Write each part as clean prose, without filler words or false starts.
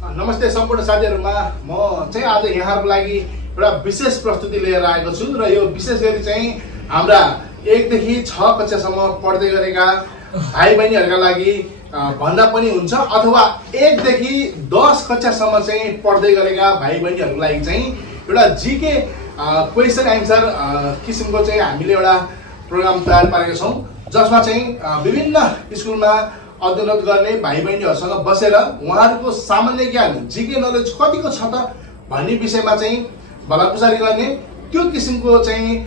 नमस्ते सम्पूर्ण साथीहरुमा म चाहिँ आज यहाँहरुको लागि एउटा विशेष प्रस्तुति लिएर आएको छु र यो विशेष गरी चाहिँ हाम्रा 1 देखि 6 कक्षासम्म पढ्दै गरेका भाइ बहिनीहरुका लागि भन्दा पनि हुन्छ अथवा 1 देखि 10 कक्षासम्म चाहिँ पढ्दै गरेका भाइ बहिनीहरुको लागि चाहिँ एउटा जीके क्वेशन आन्सर किसिमको चाहिँ हामीले एउटा प्रोग्राम तयार पारेका छौं जसमा चाहिँ विभिन्न स्कुलमा अध्ययन गर्ने भाइ बहिनीहरुसँग बसेर उहाँहरुको सामान्य ज्ञान जीके नलेज कतिको छ त भन्ने विषयमा चाहिँ भलाकुसारी गर्ने त्यो किसिमको चाहिँ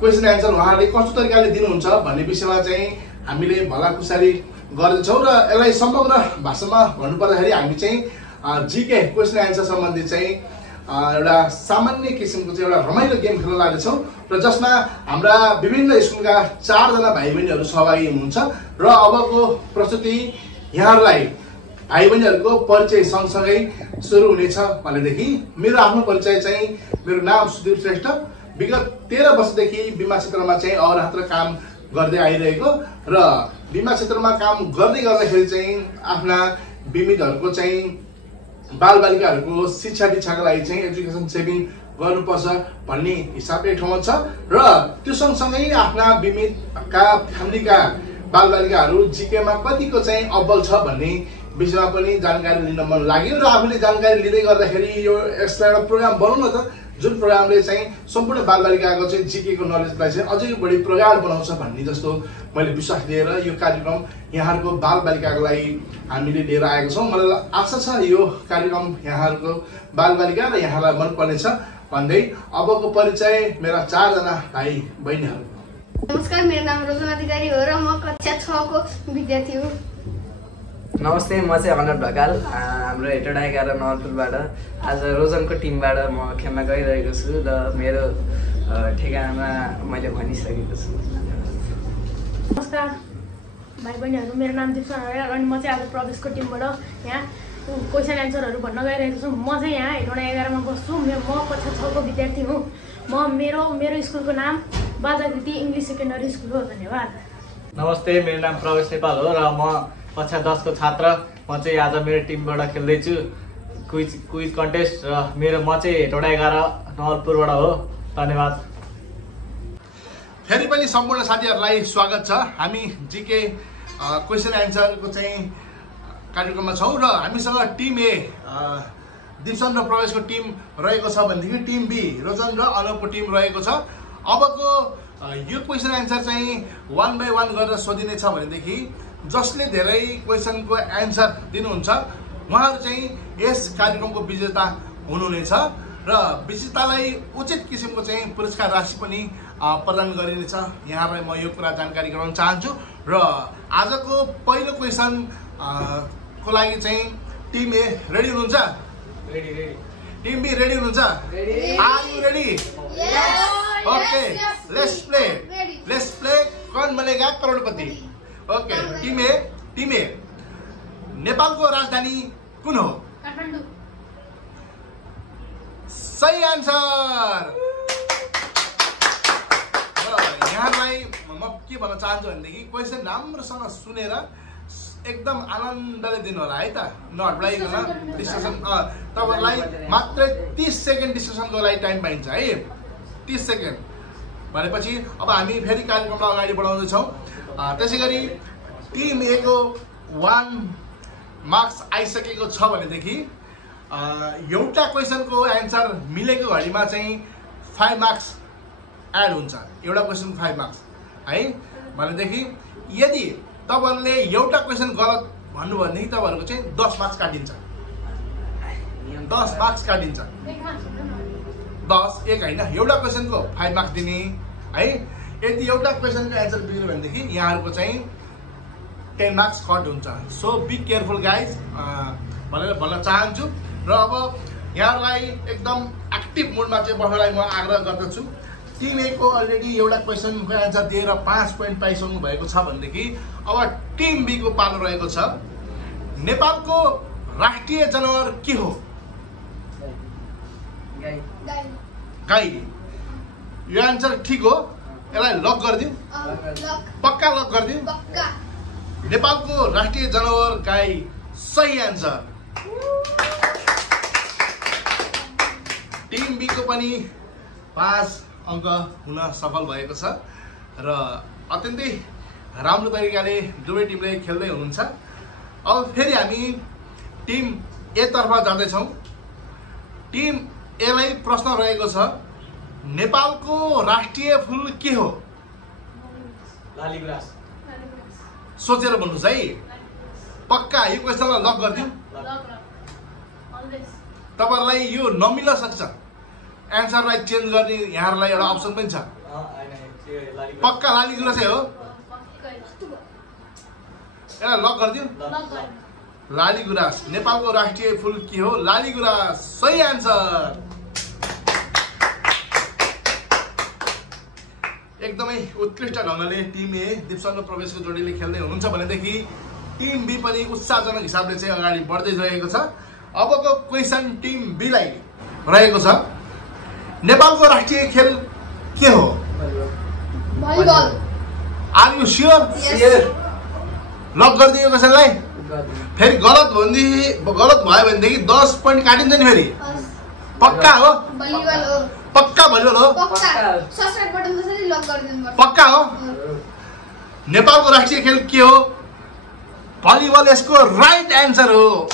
क्वेशन आन्सर उहाँहरुले कस्तो तरिकाले दिनुहुन्छ भन्ने विषयमा चाहिँ हामीले भलाकुसारी गर्दैछौं र यसलाई समग्र भाषामा भन्नुपर्दाखेरि हामी चाहिँ जीके क्वेशन आन्सर सम्बन्धी चाहिँ एउटा सामान्य किसिमको चाहिँ एउटा रमाइलो गेम खेल्न लाग्दैछौं र जसमा हाम्रा विभिन्न स्कुलका 4 जना भाइ बहिनीहरु सहभागी हुनुहुन्छ र अबको प्रस्तुति यहाँहरुलाई भाइ बहिनीहरुको परिचय सँगसँगै सुरु हुनेछ भनेदेखि मेरो आफ्नो परिचय चाहिँ मेरो नाम सुदीप श्रेष्ठ विगत 13 वर्षदेखि बीमा क्षेत्रमा चाहिँ अहोरात्र काम गर्दै आइरहेको र बीमा क्षेत्रमा काम गर्दै गर्दाखेरि चाहिँ आफ्ना बिमितहरुको चाहिँ बालबालिकाहरुको शिक्षा दीक्षाको लागि चाहिँ एजुकेसन सेभिङ गर्नुपर्छ भन्ने हिसाब एक ठाउँमा छ र त्यो सँगसँगै आफ्ना बिमितका फ्यामिलीका बालबालिकाहरु जीकेमा कतिको चाहिँ अब्बल छ भन्ने विषयमा पनि जानकारी लिन मन लाग्यो र आफूले जानकारी लिँदै गर्दाखेरि यो एक्स्ट्रा एउटा प्रोग्राम बनाउन त जुन प्रोग्रामले चाहिँ सम्पूर्ण बालबालिकाको चाहिँ जीकेको नलेजलाई चाहिँ अझै बढी प्रगाढ बनाउँछ भन्ने जस्तो मैले विश्वास लिएर यो कार्यक्रम यहाँहरुको बालबालिकाको लागि हामीले लिएर आएको छौं मलाई आशा छ यो कार्यक्रम यहाँहरुको बालबालिका र यहाँलाई मन पर्नेछ भन्दै अबको परिचय मेरा 4 जना भाइ बहिनीहरु। नमस्कार, मेरो नाम रोजन अधिकारी हो र म कक्षा 6 को विद्यार्थी हुँ। नमस्ते, म चाहिँ अनर ढकाल हाम्रो हेटोडा 11 नवलपुरबाट आज रोजनको टिमबाट म खेलमा गइरहेको छु र मेरो ठेगानामा मैले भनिसकेको छु। नमस्कार भाइ बहिनीहरु, मेरो नाम दिपसन अर्याल अनि म चाहिँ आज प्रदेशको टिमबाट यहाँ क्वेशन एन्सरहरु भन्न गइरहेको छु। म चाहिँ यहाँ हेटोडा 11 मा बस्छु। म कक्षा 6 को विद्यार्थी हुँ। मेरो स्कुलको नाम बाजाकृति इङ्ग्लिश सेकेन्डरी स्कुल हो। धन्यवाद। नमस्ते, मेरो नाम प्रवेश नेपाल हो र म कक्षा 10 को छात्र। म चाहिँ आज मेरो टिमबाट खेल्दै छु क्विज कन्टेस्ट र म चाहिँ हेटोडा 11 नवलपुरबाट हो। धन्यवाद। फेरि पनि सम्पूर्ण साथीहरुलाई स्वागत छ। हामी जीके क्वेशन आन्सरको चाहिँ कार्यक्रममा छौं र हामीसँग टिम ए दिपसन र प्रवेशको टिम रहेको छ भनेदेखि टिम बी रोजन र अनपको टिम रहेको छ। अबको यो क्वेशन आन्सर चाहिँ 1 बाइ 1 गरेर सोधिनेछ भनेदेखि जसले धेरै क्वेशनको आन्सर दिनुहुन्छ उहाँहरु चाहिँ यस कार्यक्रमको विजेता हुनुहुनेछ र विजेतालाई उचित किसिमको चाहिँ पुरस्कार राशि पनि प्रदान गरिनेछ। यहाँलाई म यो कुरा जानकारी गराउन चाहन्छु र आजको पहिलो क्वेशन को लागि चाहिँ टिम ए रेडी हुनुहुन्छ? रेडी। टिम बी रेडी हुनुहुन्छ? Are you ready? Okay, let's play Kaun Banega Crorepati. Okay, team A नेपालको राजधानी कुन हो? काठमाडौँ। सही आन्सर। यहाँलाई म के भन्न चाहन्छु भनेदेखि क्वेशन राम्रोसँग सुनेर एकदम आनन्दले दिनु होला है त, नहट्लाइकन डिस्कसन। तपाईहरुलाई मात्र 30 सेकेन्ड डिस्कसनको लागि टाइम पाइन्छ है, 30 सेकेन्ड भनेपछि अब हामी फेरि कार्यक्रमलाई अगाडि बढाउँदै छौं। त्यसैगरी टिम ए को 1 मार्क्स आइसकेको छ भनेदेखि एउटा क्वेशनको आन्सर मिलेको घडीमा चाहिँ 5 मार्क्स एड हुन्छ। एउटा क्वेशनको 5 मार्क्स है भनेदेखि यदि तपाईहरुले एउटा क्वेशन गलत भन्नु भनेदेखि तपाईहरुको चाहिँ 10 मार्क्स काटिन्छ। 10 मार्क्स काटिन्छ। 10 एक हैन, एउटा क्वेशनको 5 मार्क्स दिने है। यदि एउटा क्वेशनको आन्सर बिग्रियो भनेदेखि यहाँहरुको चाहिँ 10 मार्क्स कट हुन्छ। सो बी केयरफुल गाइज भनेर भन्न चाहन्छु र अब यहाँहरुलाई एकदम एक्टिभ मोडमा चाहिँ बस्नलाई म आग्रह गर्दछु। टिम ए को अलरेडी एउटा क्वेशनको आन्सर दिएर 5 पोइन्ट पाइसक्नु भएको छ भनेदेखि अब टिम बी को पालो रहेको छ। नेपालको राष्ट्रिय जनावर के हो? गाई। यो आन्सर ठीक हो? यसलाई लक गरिदिऊ? पक्का लक गरिदिऊ? नेपालको राष्ट्रिय जनावर गाई सही आन्सर। टिम बी को पनि 5 अङ्क हुन सफल भएको छ र अत्यन्तै राम्रो तरिकाले दुवै टिमले खेल्दै हुनुहुन्छ। अब फेरि हामी टिम ए तर्फ जाँदैछौँ। टिम एलाई प्रश्न रहेको छ, नेपालको राष्ट्रिय फुल के हो? लालीगुराँस। सोचेर भन्नुहोस् है। पक्का यो क्वेसनलाई लक गरिदिउँ? तपाईँहरूलाई यो नमिल्न सक्छ, एन्सरलाई चेन्ज गर्ने यहाँहरूलाई एउटा अप्सन पनि छ। पक्का लालीगुराँसै हो? यसलाई लक गरिदिउँ? लालीगुराँस नेपालको राष्ट्रिय फुल के हो? लालीगुराँस सही एन्सर। एकदमै उत्कृष्ट ढङ्गले टिम ए दिपसँग प्रवेशको जोडीले खेल्दै हुनुहुन्छ भनेदेखि टिम बी पनि उत्साहजनक हिसाबले चाहिँ अगाडि बढ्दै गएको छ। अबको क्वेसन टिम बी लाई रहेको छ, नेपालको राष्ट्रिय खेल के हो? Volleyball. Are you sure? Lock गरिदियो क्वेसनलाई? फेरि गलत भयो भनेदेखि 10 पोइन्ट काटिन्छ नि फेरि। पक्का हो? भलिबल हो। पक्का भलिबल हो? पक्का। सब्स्क्राइब बटन त्यसरी लक गरिदिनु पर्छ। पक्का हो? नेपालको राष्ट्रिय खेल के हो? भलिबल यसको राइट एन्सर हो।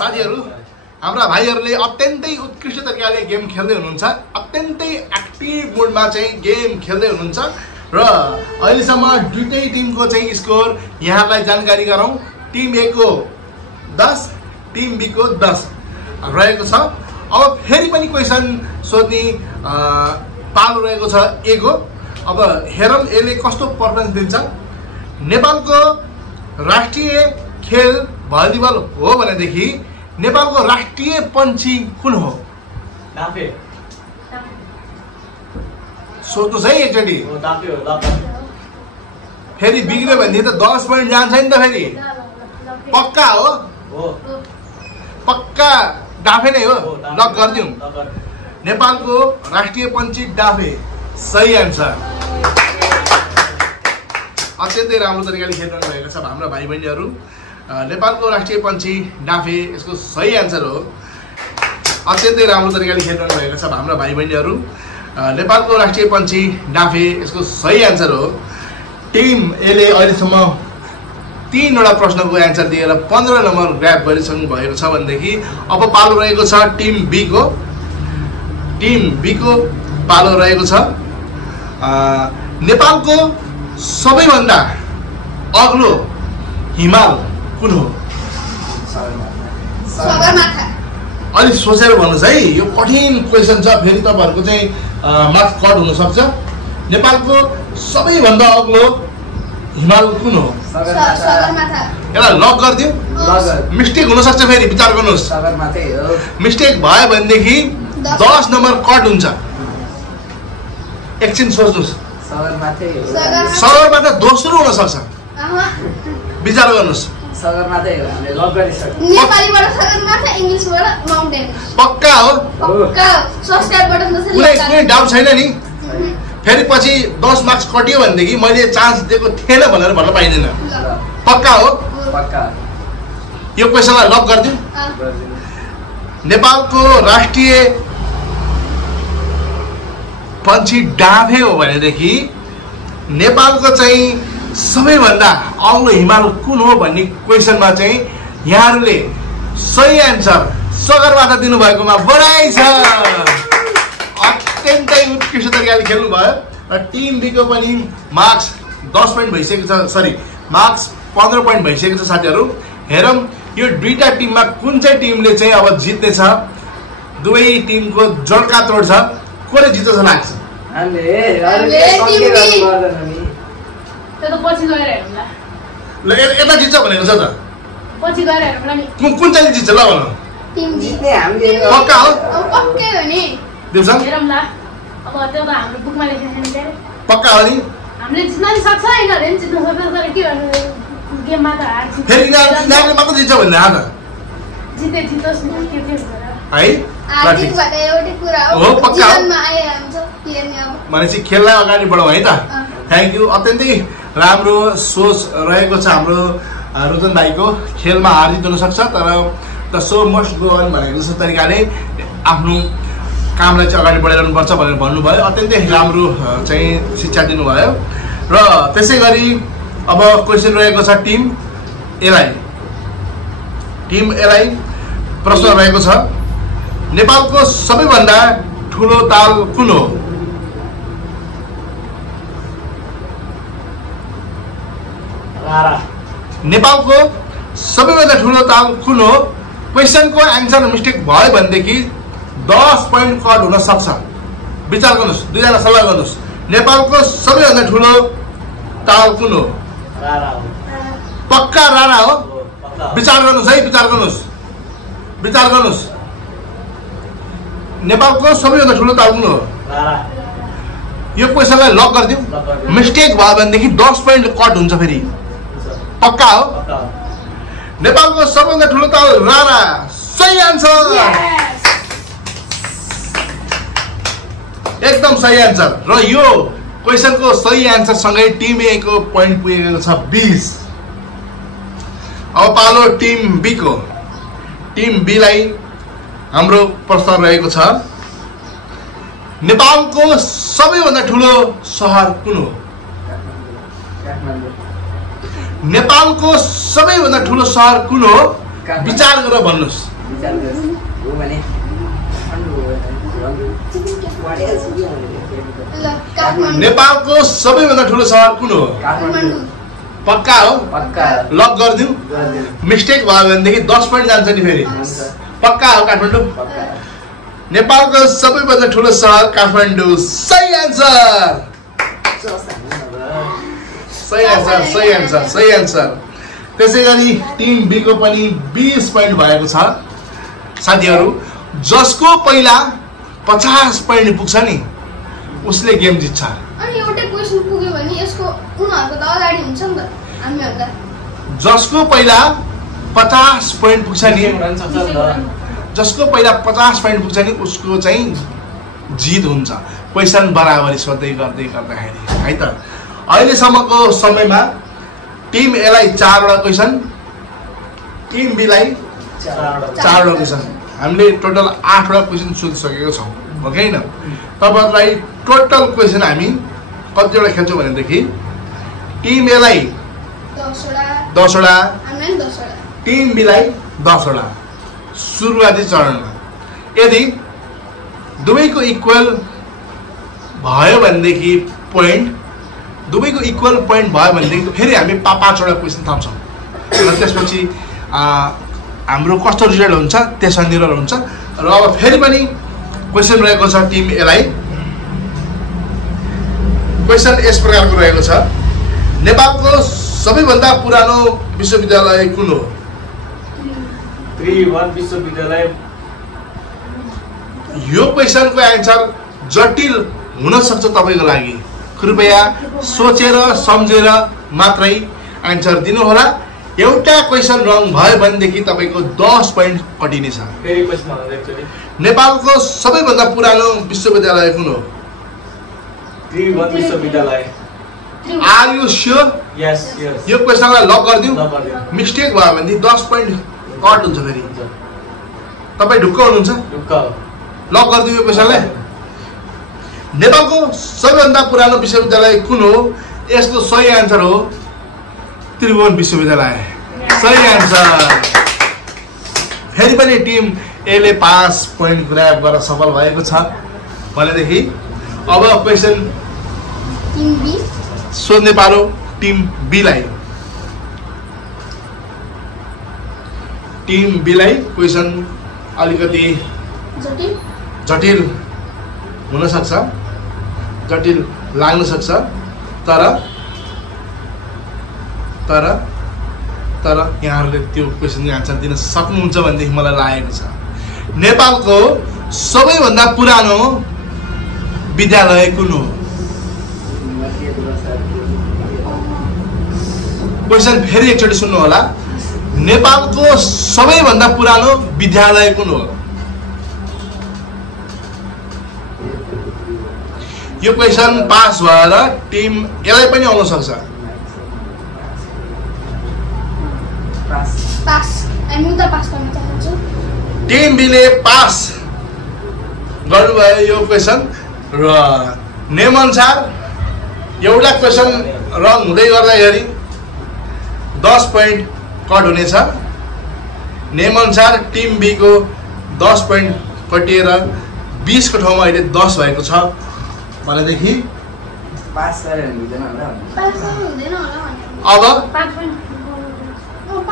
साथीहरू, हाम्रा भाइहरूले अत्यन्तै उत्कृष्ट तरिकाले गेम खेल्दै हुनुहुन्छ, अत्यन्तै एक्टिभ मोडमा चाहिँ गेम खेल्दै हुनुहुन्छ र अहिलेसम्म दुईटै टिमको चाहिँ स्कोर यहाँलाई जानकारी गरौँ। टिम ए को 10, टिम बी को 10 रहेको छ। अब फेरि पनि क्वेसन सोध्ने पालो रहेको छ ए को। अब हेरौँ यसले कस्तो पर्फर्मेन्स दिन्छ। नेपालको राष्ट्रिय खेल भलिबल हो भनेदेखि नेपालको राष्ट्रिय पन्छी कुन हो? डाफे। सोध्नुहोस् है एकचोटि। डाफे हो। फेरि बिग्रियो भनेदेखि त 10 पोइन्ट जान्छ नि त फेरि। पक्का हो? पक्का डाफे नै हो? लक गरिदिउँ? नेपालको राष्ट्रिय पन्छी डाफे सही एन्सर। अत्यन्तै राम्रो तरिकाले खेलिरहनु भएको छ हाम्रा भाइ बहिनीहरू। नेपालको राष्ट्रिय पन्छी डाफे यसको सही एन्सर हो। अत्यन्तै राम्रो तरिकाले खेलिरहनु भएको छ हाम्रा भाइ बहिनीहरू। नेपालको राष्ट्रिय पन्छी डाफे यसको सही एन्सर हो। टिम एले अहिलेसम्म 3वटा प्रश्नको एन्सर दिएर 15 नम्बर ग्र्याब गरिसक्नु भएको छ भनेदेखि अब पालो रहेको छ टिम बी को। टिम बी को पालो रहेको छ। नेपालको सबैभन्दा अग्लो हिमाल कुन हो? सगरमाथा। अलिक सोचेर भन्नुहोस् है, यो कठिन क्वेसन छ, फेरि तपाईँहरूको चाहिँ मार्क्स कट हुनसक्छ। नेपालको सबैभन्दा अग्लो हिमाल कुन हो? सगरमाथा। यसलाई लक गरिदिउँ? मिस्टेक हुनसक्छ, फेरि विचार गर्नुहोस्। मिस्टेक भयो भनेदेखि 10 नम्बर कट हुन्छ। एकछिन सोच्नुहोस्। सगरमाथा दोस्रो हुनसक्छ, विचार गर्नुहोस्। नेपालीबाट सगरमाथा, इङ्ग्लिसबाट माउन्टेन। पक्का हो? पक्का। सब्स्क्राइब बटन त्यसरी कुनै डाउट छैन नि? फेरि पछि 10 मार्क्स कटियो भनेदेखि मैले चान्स दिएको थिएन भनेर भन्न पाइँदैन। पक्का हो? यो क्वेसनलाई लक गरिदिउँ? नेपालको राष्ट्रिय पन्छी डाफे हो भनेदेखि नेपालको चाहिँ सबैभन्दा अग्लो हिमाल कुन हो भन्ने क्वेसनमा चाहिँ यहाँहरूले सही एन्सर सगरमाथा दिनुभएकोमा बधाई छ। अत्यन्तै उत्कृष्ट तरिकाले खेल्नुभयो र टिम बी को पनि मार्क्स 10 पोइन्ट भइसकेको छ, सरी मार्क्स 15 पोइन्ट भइसकेको छ। साथीहरू हेरौँ यो दुईटा टिममा कुन चाहिँ टिमले चाहिँ अब जित्नेछ। दुवै टिमको जोडका तोड छ, कसले जित्छ जस्तो लाग्छ? ल यता जित्छ भनेको छ त, कुन चाहिँ जित्छ ल भन? पक्का हो? पक्कै हो नि। दिउँसो अब त्यो त हाम्रो बुकमा लेखेको छैन। पक्का हो नि? हामीले जित्न नि सक्छ, यिनीहरूले नि जित्न सक्छ, तर के गर्नु गेममा त हार जित। फेरि यिनीहरूले मात्र जित्छ भन्ने आएर जितोस् नि के है? आर्थिक भएर एउटै कुरा हो, पक्का हो? जीवनमा आइहाल्छ हेर्ने अब। भनेपछि खेललाई अगाडि बढाउँ है त। Thank you. अत्यन्तै राम्रो सोच रहेको छ हाम्रो रोजन भाइको। खेलमा हार जित हुनसक्छ तर the show must go on भनेको जस्तो तरिकाले आफ्नो कामलाई चाहिँ अगाडि बढाइरहनुपर्छ भनेर भन्नुभयो। अत्यन्तै राम्रो चाहिँ शिक्षा दिनुभयो। र त्यसै गरी अब क्वेसन रहेको छ टिम एलाई। टिम एलाई प्रश्न रहेको छ नेपालको सबैभन्दा ठुलो ताल कुन हो? नेपालको सबैभन्दा ठुलो ताल कुन हो? क्वेसनको एन्सर मिस्टेक भयो भनेदेखि 10 पोइन्ट कट हुन सक्छ। विचार गर्नुहोस्, दुईजना सल्लाह गर्नुहोस्। नेपालको सबैभन्दा ठुलो ताल कुन हो? पक्का राणा हो? विचार गर्नुहोस् है, विचार गर्नुहोस्, विचार गर्नुहोस्। नेपालको सबैभन्दा ठुलो ताल कुन हो? यो क्वेसनलाई लक गरिदिउँ। मिस्टेक भयो भनेदेखि 10 पोइन्ट कट हुन्छ फेरि। पक्का हो? नेपालको सबैभन्दा ठुलो ताल राणा। सही आन्सर, एकदम सही आन्सर। र यो क्वेसनको सही आन्सर सँगै टिम ए को पोइन्ट पुगेको छ 20। अब पालो टिम बी को। टिम बी लाई हाम्रो प्रश्न रहेको छ नेपालको सबैभन्दा ठुलो सहर कुन हो? नेपालको सबैभन्दा ठुलो सहर कुन हो? विचार गरेर भन्नुहोस्। नेपालको सबैभन्दा ठुलो सहर कुन हो? पक्का हो? लक गरिदिउँ। मिस्टेक भयो भनेदेखि 10 पोइन्ट जान्छ नि फेरि। पक्का हो? काठमाडौँ। नेपालको सबैभन्दा ठुलो सहर काठमाडौँ। सही आन्सर, सही आन्सर, सही आन्सर, सही आन्सर। त्यसै गरी टिम बी को पनि 20 पोइन्ट भएको छ। साथीहरू, जसको पहिला 50 पोइन्ट पुग्छ नि उसले गेम जित्छ। अनि एउटै क्वेशन पुग्यो भने यसको उनीहरुको त अगाडि हुन्छ नि त हामीहरुका। जसको पहिला 50 पोइन्ट पुग्छ नि, जसको पहिला 50 पोइन्ट पुग्छ नि उसको चाहिँ जित हुन्छ। क्वेसन बराबरी सोध्दै गर्दै गर्दाखेरि है त। अहिलेसम्मको समयमा टिम ए लाई 4 वटा क्वेसन, टिम बी लाई 4 वटा क्वेसन। हामीले टोटल 8 वटा क्वेसन सोधिसकेको छौँ, हो कि हैन? तपाईहरुलाई टोटल क्वेसन हामी कतिवटा खेल्छौँ भनेदेखि टिम ए लाई 10 वटा, टिम बी लाई 10 वटा सुरुवाती चरणमा। यदि दुवैको इक्वल भयो भनेदेखि पोइन्ट, दुवैको इक्वल पोइन्ट भयो भनेदेखि फेरि हामी 5 वटा क्वेसन थप्छौँ र त्यसपछि हाम्रो कस्तो रिजल्ट हुन्छ त्यसमा निर्भर हुन्छ। र अब फेरि पनि क्वेसन रहेको छ टिम ए लाई। क्वेसन यस प्रकारको रहेको छ नेपालको सबैभन्दा पुरानो विश्वविद्यालय कुन हो? 3-1 विश्वविद्यालय। यो क्वेसनको एन्सर जटिल हुन सक्छ तपाईको लागि। कृपया सोचेर सम्झेर मात्रै एन्सर दिनु होला। एउटा क्वेसन रङ भयो भनेदेखि तपाईको 10 पोइन्ट कटिनेछ। फेरि क्वेसन भन्नु एक्चुअली नेपालको सबैभन्दा पुरानो विश्वविद्यालय कुन हो? 3-1 विश्वविद्यालय। Are you sure? Yes yes. यो क्वेसनलाई लक गरिदिउँ। मिस्टेक भयो भने 10 पोइन्ट कट हुन्छ फेरि। तपाईँ ढुक्क हुनुहुन्छ? ढुक्क। लक गरिदिउँ यो क्वेसनलाई। नेपालको सबैभन्दा पुरानो विश्वविद्यालय कुन हो? यसको सही आन्सर हो त्रिभुवन विश्वविद्यालय। सही आन्सर। फेरि पनि टिम ए ले 5 पोइन्ट ग्र्याब गर्न सफल भएको छ भनेदेखि अब क्वेसन टिम बी सोध्ने पालो टिम बी लाई। टिम बी लाई क्वेसन अलिकति जटिल हुन सक्छ, जटिल लाग्न सक्छ, तर यहाँहरूले त्यो क्वेसनको आन्सर दिन सक्नुहुन्छ भनेदेखि मलाई लागेको छ। नेपालको सबैभन्दा पुरानो विद्यालय कुन हो? क्वेसन फेरि एकचोटि सुन्नु होला। नेपालको सबैभन्दा पुरानो विद्यालय कुन हो? यो क्वेसन पास भएर टिम एलाई पनि आउन सक्छ। पास हामी उता पास गर्न चाहन्छु। टिम बीले पास गर्नुभयो यो क्वेसन र नियमअनुसार एउटा क्वेसन रङ हुँदै गर्दाखेरि 10 पोइन्ट कट हुनेछ। नियमअनुसार टिम बी को 10 पोइन्ट कटिएर 20 को ठाउँमा अहिले 10 भएको छ भनेदेखि पास गरेर हुँदैन होला। पास गर्नु हुँदैन होला भने अब 5 पोइन्ट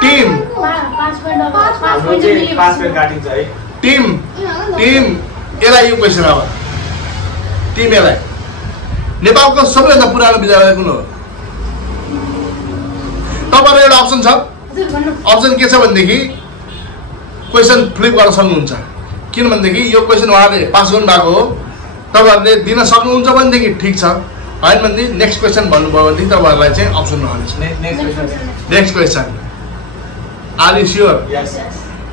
टिम 5 पोइन्ट हाम्रो चाहिँ 5 पोइन्ट काटिन्छ है। टिम एलाई यो क्वेसन अब टिम एलाई नेपालको सबैभन्दा पुरानो विद्यालय कुन हो? तपाईहरु एउटा अप्सन छ। अप्सन के छ भनेदेखि क्वेसन फ्लिप गर्न सक्नुहुन्छ। किनभनेदेखि यो क्वेसन उहाँले पास गर्नु भएको हो, तपाईहरुले दिन सक्नुहुन्छ भनेदेखि ठिक छ, हैन भने नेक्स्ट क्वेसन भन्नुभयो भनेदेखि तपाईहरुलाई चाहिँ अप्सन रहनेछ। Next question are you sure? Yes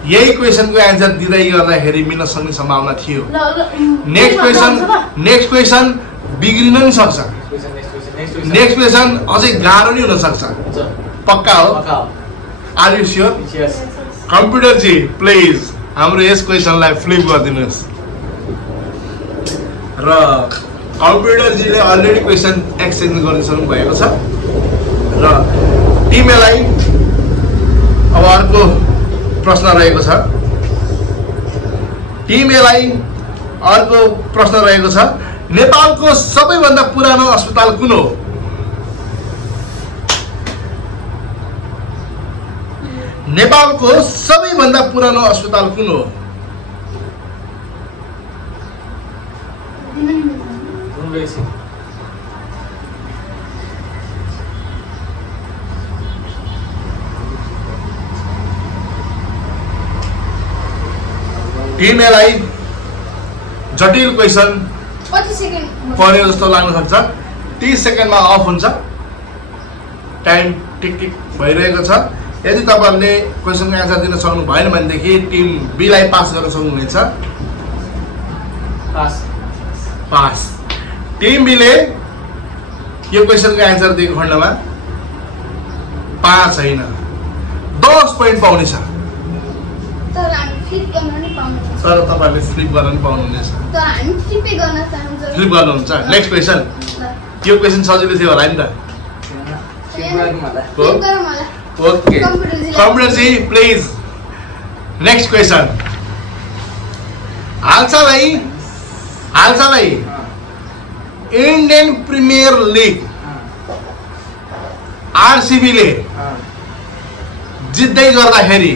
यही क्वेसनको एन्सर दिँदै गर्दाखेरि मिल्न सक्ने सम्भावना थियो। नेक्स्ट क्वेसन बिग्रिन नि सक्छ। नेक्स्ट क्वेसन अझै गाह्रो नि हुन सक्छ। पक्का हो? Are you sure? यस कम्प्युटर जी प्लिज हाम्रो यस क्वेसनलाई फ्लिप गरिदिनुहोस्। र कम्प्युटर जीले अलरेडी क्वेसन एक्सचेन्ज गरिसक्नु भएको छ र टिमलाई अब अर्को प्रश्न रहेको छ। टिमलाई अर्को प्रश्न रहेको छ। नेपालको सबैभन्दा पुरानो अस्पताल कुन हो? नेपालको सबैभन्दा पुरानो अस्पताल कुन हो? टिमलाई जटिल क्वेसन 25 सेकेन्ड पर्यो जस्तो लाग्न सक्छ। 30 सेकेन्डमा अफ हुन्छ। टाइम टिक टिक भइरहेको छ। यदि तपाईहरुले क्वेसनको एन्सर दिन सक्नु भएन भनेदेखि टिम बी लाई पास गर्न सक्नुहुनेछ। पास टिम बी ले यो क्वेसनको एन्सर दिएको खण्डमा 5 हैन 10 पोइन्ट पाउनेछ। तर हामी फ्लिप गर्न नि पाउँदैन। तर तपाईहरुले फ्लिप गर्न नि पाउनुहुनेछ। तर हामी फ्लिपै गर्न चाहन्छौँ। फ्लिप गर्नुहुन्छ। नेक्स्ट क्वेसन यो क्वेसन सजिलो थियो होला नि त? फ्लिप गरौँ होला। Okay computer ji please next question. हालसालै इन्डियन प्रिमियर लिग आरसीबी ले जित्दै गर्दाखेरि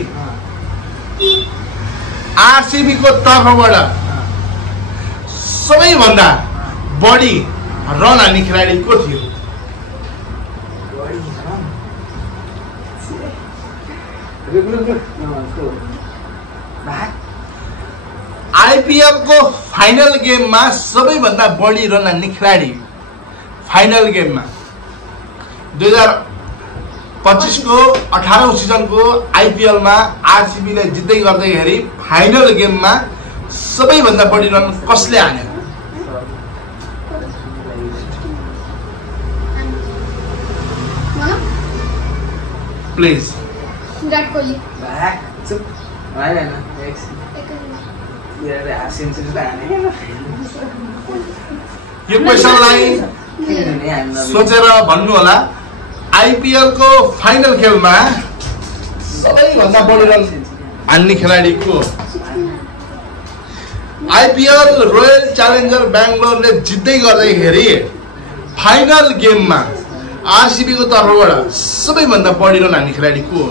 आरसीबी को तर्फबाट सबैभन्दा बढी रन हान्ने खेलाडी को थियो? आईपीएल को फाइनल गेममा सबैभन्दा बढी रन हान्ने खेलाडी फाइनल गेममा 2025 को 18औं सिजनको आईपीएल मा आरसीबी ले जित्दै गर्दाखेरि फाइनल गेममा सबैभन्दा बढी रन कसले हान्यो? प्लिज विराट कोहली। चुप हैन नेक्स्ट यो क्वेसनलाई सोचेर भन्नु होला। आईपीएल को फाइनल खेलमा सबैभन्दा बढी रन हान्ने खेलाडी को? आईपीएल रोयल च्यालेन्जर बेंगलोरले जित्दै गर्दाखेरि फाइनल गेममा आरसीबी को तर्फबाट सबैभन्दा बढी रन हान्ने खेलाडी को हो?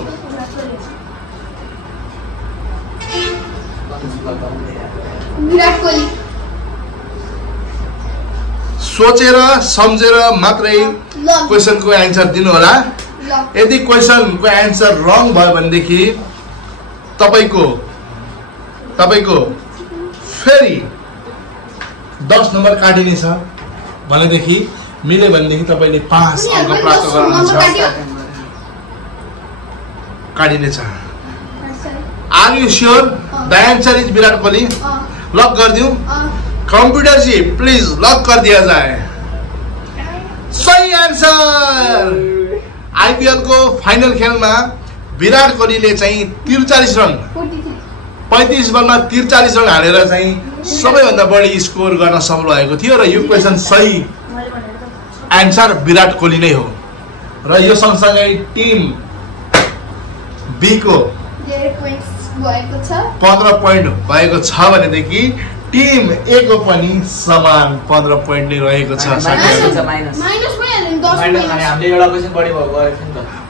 विराट कोहली। सोचेर सम्झेर मात्रै क्वेसनको एन्सर दिनु होला। यदि क्वेसनको एन्सर रङ भयो भनेदेखि तपाईको फेरि 10 नम्बर काटिनेछ भनेदेखि मिल्यो भनेदेखि तपाईले 5 अङ्क प्राप्त गर्नुहुन्छ। काटिनेछ। Are you sure the answer is Virat Kohli? Lock कर दूं? कंप्यूटर जी प्लीज लक कर दिया जाए। सही आंसर। आईपीएल को फाइनल खेल में विराट कोहलीले चाहिँ 43 रन 35 बलमा 43 रन हालेर चाहिँ सबैभन्दा बढी स्कोर गर्न सफल भएको थियो र यो क्वेसन सही एन्सर विराट कोहली नै हो र यो सँगसँगै टिम बी को 15 पोइन्ट भएको छ भनेदेखि टिम ए को पनि समान 15 पोइन्ट नै रहेको छ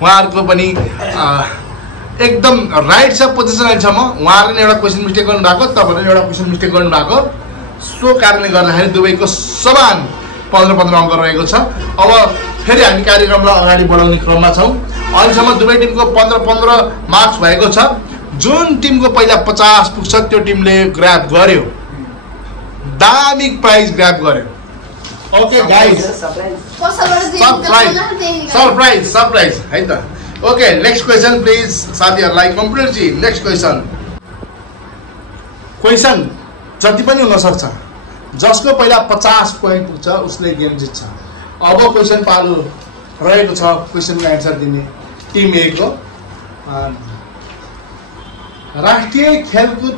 उहाँहरूको पनि एकदम राइट छ पोजिसन अहिलेसम्म उहाँहरूले एउटा क्वेसन मिस्टेक गर्नु भएको तपाईँहरूले एउटा क्वेसन मिस्टेक गर्नु भएको सो कारणले गर्दाखेरि दुवैको समान 15 अङ्क रहेको छ। अब फेरि हामी कार्यक्रमलाई अगाडि बढाउने क्रममा छौँ। अहिलेसम्म दुवै टिमको 15 मार्क्स भएको छ। जुन टिमको पहिला 50 पुग्छ त्यो टिमले ग्र्याब गर्यो, दामी प्राइज ग्र्याब गर्यो। ओके गाइस, सरप्राइज है त। ओके नेक्स्ट क्वेसन प्लिज साथीहरूलाई। कम्प्युटर जी नेक्स्ट क्वेसन जति पनि हुन सक्छ, जसको पहिला 50 पोइन्ट पुग्छ उसले गेम जित्छ। अब क्वेसन पालो रहेको छ क्वेसनको एन्सर दिने टिम ए को। राष्ट्रिय खेलकुद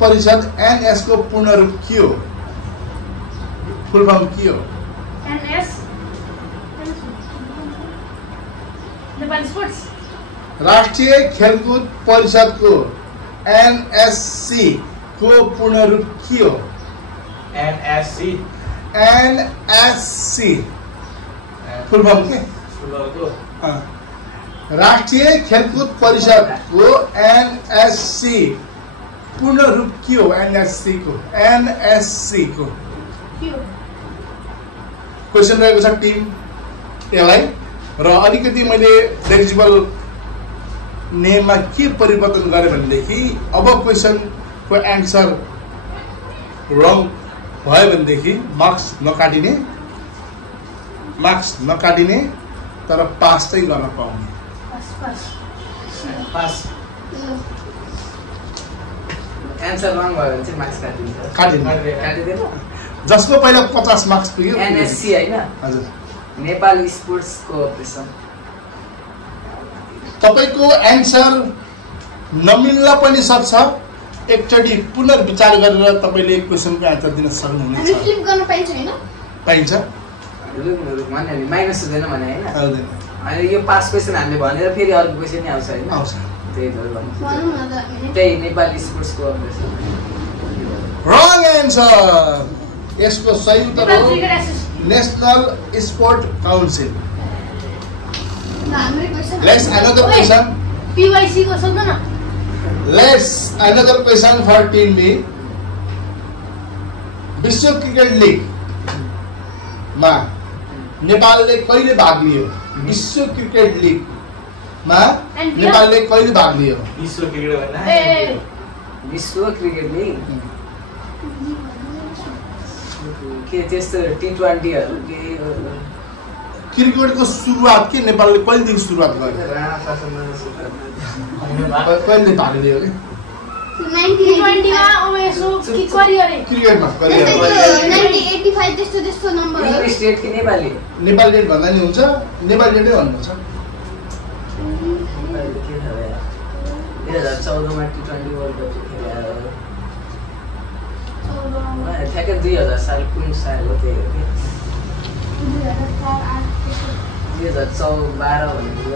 परिषद एनएस को पूर्ण रूप के हो? फुल फर्म के हो? NS Nepali sports. राष्ट्रिय खेलकुद परिषद को एनएससी को पूर्ण रूप के हो? एनएससी फुल फर्म के? राष्ट्रिय खेलकुद परिषद को एनएससी पूर्ण रूप के हो? एनएससी को क्वेसन रहेको छ टिम एलाई र अलिकति मैले फ्लेक्सिबल नेममा के परिवर्तन गरेँ भनेदेखि अब क्वेसनको एन्सर रङ भयो भनेदेखि मार्क्स नकाटिने तर पास चाहिँ गर्न पाउने। एन्सर रङ भयो भने चाहिँ मार्क्स काटिदिन्छ। जसको पहिला 50 मार्क्स पुग्यो एनएससी हैन? हजुर, नेपाल स्पोर्ट्स कोअपरेसन। तपाईको एन्सर नमिल्न पनि सक्छ। एकचोटि पुनर्विचार गरेर तपाईले क्वेसनको एन्सर दिन सक्नुहुनेछ। हामी फ्लिप गर्न पाइन्छ हैन? पाइन्छ। माने माइनस हुँदैन भने हैन? हुँदैन। अनि यो पास क्वेसन हामीले भनेर फेरि अर्को क्वेसन नि आउँछ हैन? आउँछ। त्यही त भन्नु। भनौँ न त। त्यही नेपाल स्पोर्ट्स कोअपरेसन। रङ एन्सर। यसको सही उत्तर हो national sport council. Let's another question. PYC को सोध्नु न। Let's another question for team B. विश्व क्रिकेट लिग मा नेपालले कहिले भाग लियो? विश्व क्रिकेट लिग मा नेपालले कहिले भाग लियो? विश्व क्रिकेट लिग के त्यस्तो T20हरू के क्रिकेटको सुरुवात के नेपालले कहिलेदेखि सुरुवात गर्यो? कहिले भाग लियो के? 1920 मा ओएसओ के करियो रे? क्रिकेटमा 1985 त्यस्तो नम्बर हो। स्टेट कि नेपाली? नेपाल डेट भन्दा नि हुन्छ, नेपाल डेटै भन्नुपर्छ। 2014 मा T20 वर्ल्ड कप खेल्यो। ठ्याक्कै 2000 साल कुन साल हो त्यही हो के? 2012 भनेको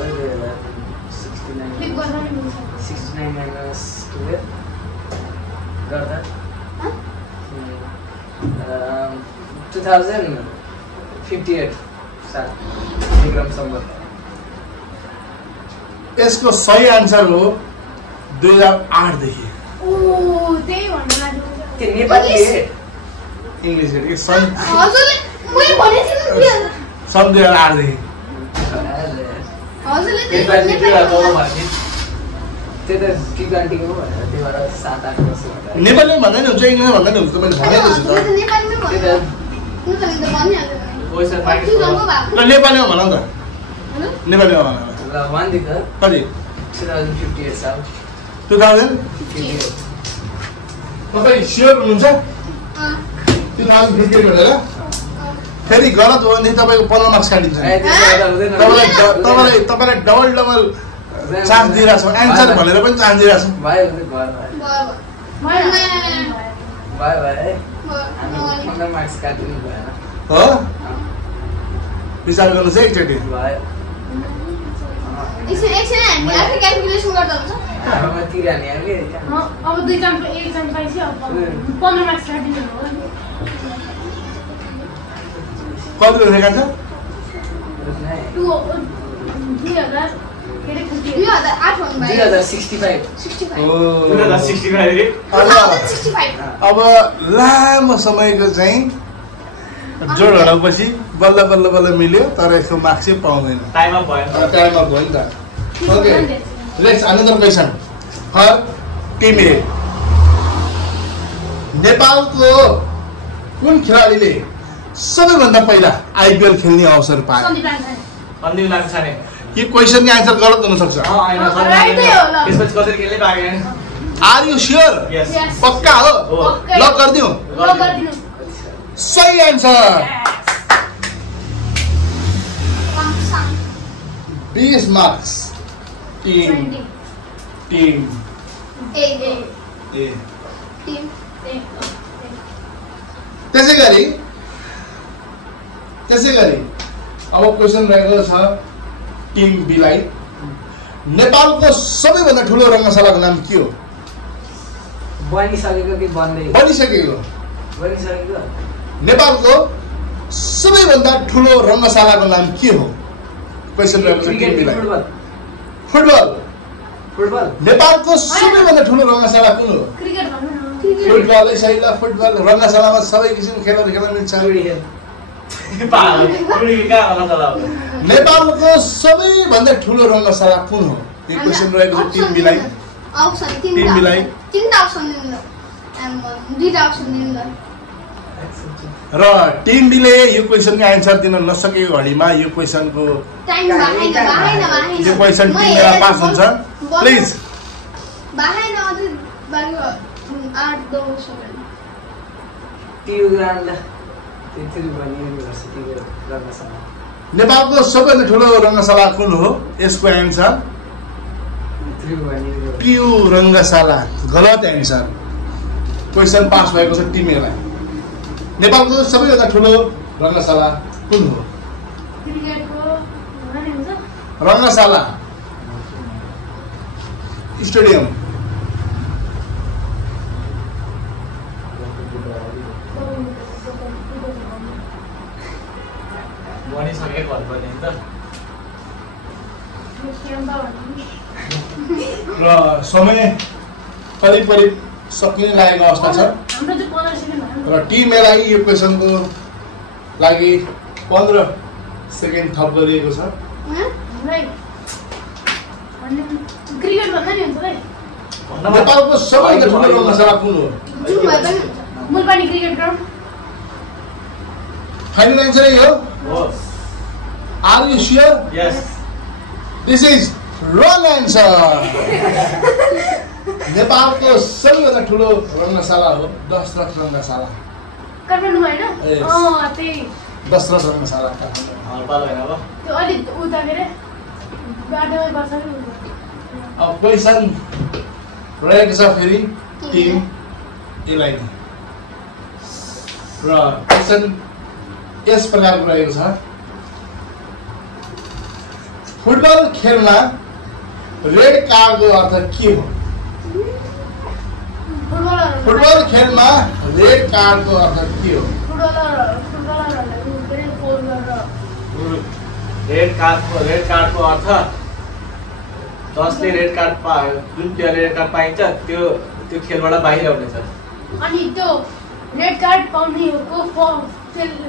69 माइनस 12 गर्दा 2058 साल विक्रम सम्वत। यसको सही आन्सर हो 2008 देखि। ओ त्यही भन्नु लाग्यो। के नेपाली इंग्लिश के सन हजुरले मैले भनेको थिएँ नि सन 2008 देखि। हजुरले नेपाली त्यो त T20 हो भनेर त्यो भएर 7-8 वर्ष भयो। नेपालीमा भन्दा नि हुन्छ, इङ्ग्लिसमा भन्दा नि हुन्छ। मैले भनेको छु त। नेपालीमै भन्नु न त मैले भनिहाल्छु। क्वेसन माइनस ल नेपालीमा भनौँ त। नेपालीमा भनौँ ल भनिदिनु त। कति? 2058 साल। 2058 तपाईँ स्योर हुनुहुन्छ? 2058 भनेर फेरि गलत हो भने तपाईँको 15 मार्क्स काटिन्छ तपाईँलाई डबल चान्स दिइरहेको छौँ एन्सर भनेर पनि चान्स दिइरहेको छौँ हो विचार गर्नुहोस् है एकचोटि अब 2 चान्स 1 चान्स पाइसक्यो अब 15 मार्क्स काटिन्छ कति लेखेको छ 2065 अब लामो समयको चाहिँ जोड हराएपछि बल्ल बल्ल बल्ल मिल्यो तर यसको मार्क्स चाहिँ पाउँदैन टाइम अप भयो नि त okay let's another question for team A नेपालको कुन खेलाडीले सबैभन्दा पहिला आइपिएल खेल्ने अवसर पाए सन्दीप लामिछाने यो क्वेसनको आन्सर गलत हुन सक्छ त्यसपछि कसरी खेल्ने पाएन आर यु श्योर यस पक्का हो लक गरिदिउँ सही आन्सर 20 मार्क्स टिम ए त्यसै गरी अब क्वेसन रहेको छ टिम बीलाई नेपालको सबैभन्दा ठुलो रङ्गशालाको नाम के हो बनिसकेको कि बनिसकेको नेपालको सबैभन्दा ठुलो रङ्गशालाको नाम के हो क्वेसन रहेको छ टिम बीलाई फुटबल नेपालको सबैभन्दा ठुलो रङ्गशाला कुन हो फुटबल सही ल फुटबल रङ्गशालामा सबै किसिमको खेलहरू खेल्न मिल्छ नेपालको सबैभन्दा ठुलो रङ्गशाला कुन हो यो क्वेसन रहेको छ टिम बीलाई र टिम बीले यो क्वेसनको आन्सर दिन नसकेको घडीमा यो क्वेसनको यो क्वेसन टिम बेला पास हुन्छ प्लिज नेपालको सबैभन्दा ठुलो रङ्गशाला कुन हो यसको एन्सर पियु रङ्गशाला गलत एन्सर क्वेसन पास भएको छ टिम एलाई नेपालको सबैभन्दा ठुलो रङ्गशाला कुन हो रङ्गशाला स्टेडियम र समय करिब सकिने लागेको अवस्था छ र टिम एलाई यो क्वेसनको लागि 15 सेकेन्ड थप गरिएको छ नेपालको सबैभन्दा ठुलो रङ्गशाला कुन हो Mulpani cricket ground final answer यही हो are you sure yes this is wrong answer नेपालको सबैभन्दा ठुलो रङ्गशाला हो दशरथ रङ्गशाला काठमाडौँमा हैन Yes. त्यही दशरथ रङ्गशाला हडपाल होइन अब त्यो अलि उता के रे बाटोमै पर्छ नि अब क्वेसन रहेको छ फेरि टिम एलाई र क्वेसन यस प्रकारको रहेको छ फुटबल खेलमा रेड कार्डको अर्थ के हो फुटबल खेलमा रेड कार्डको अर्थ के हो रेड कार्डको अर्थ जसले रेड कार्ड जुन प्लेयरले रेड कार्ड पाइन्छ त्यो खेलबाट बाहिर हुनेछ अनि त्यो रेड कार्ड पाउनेको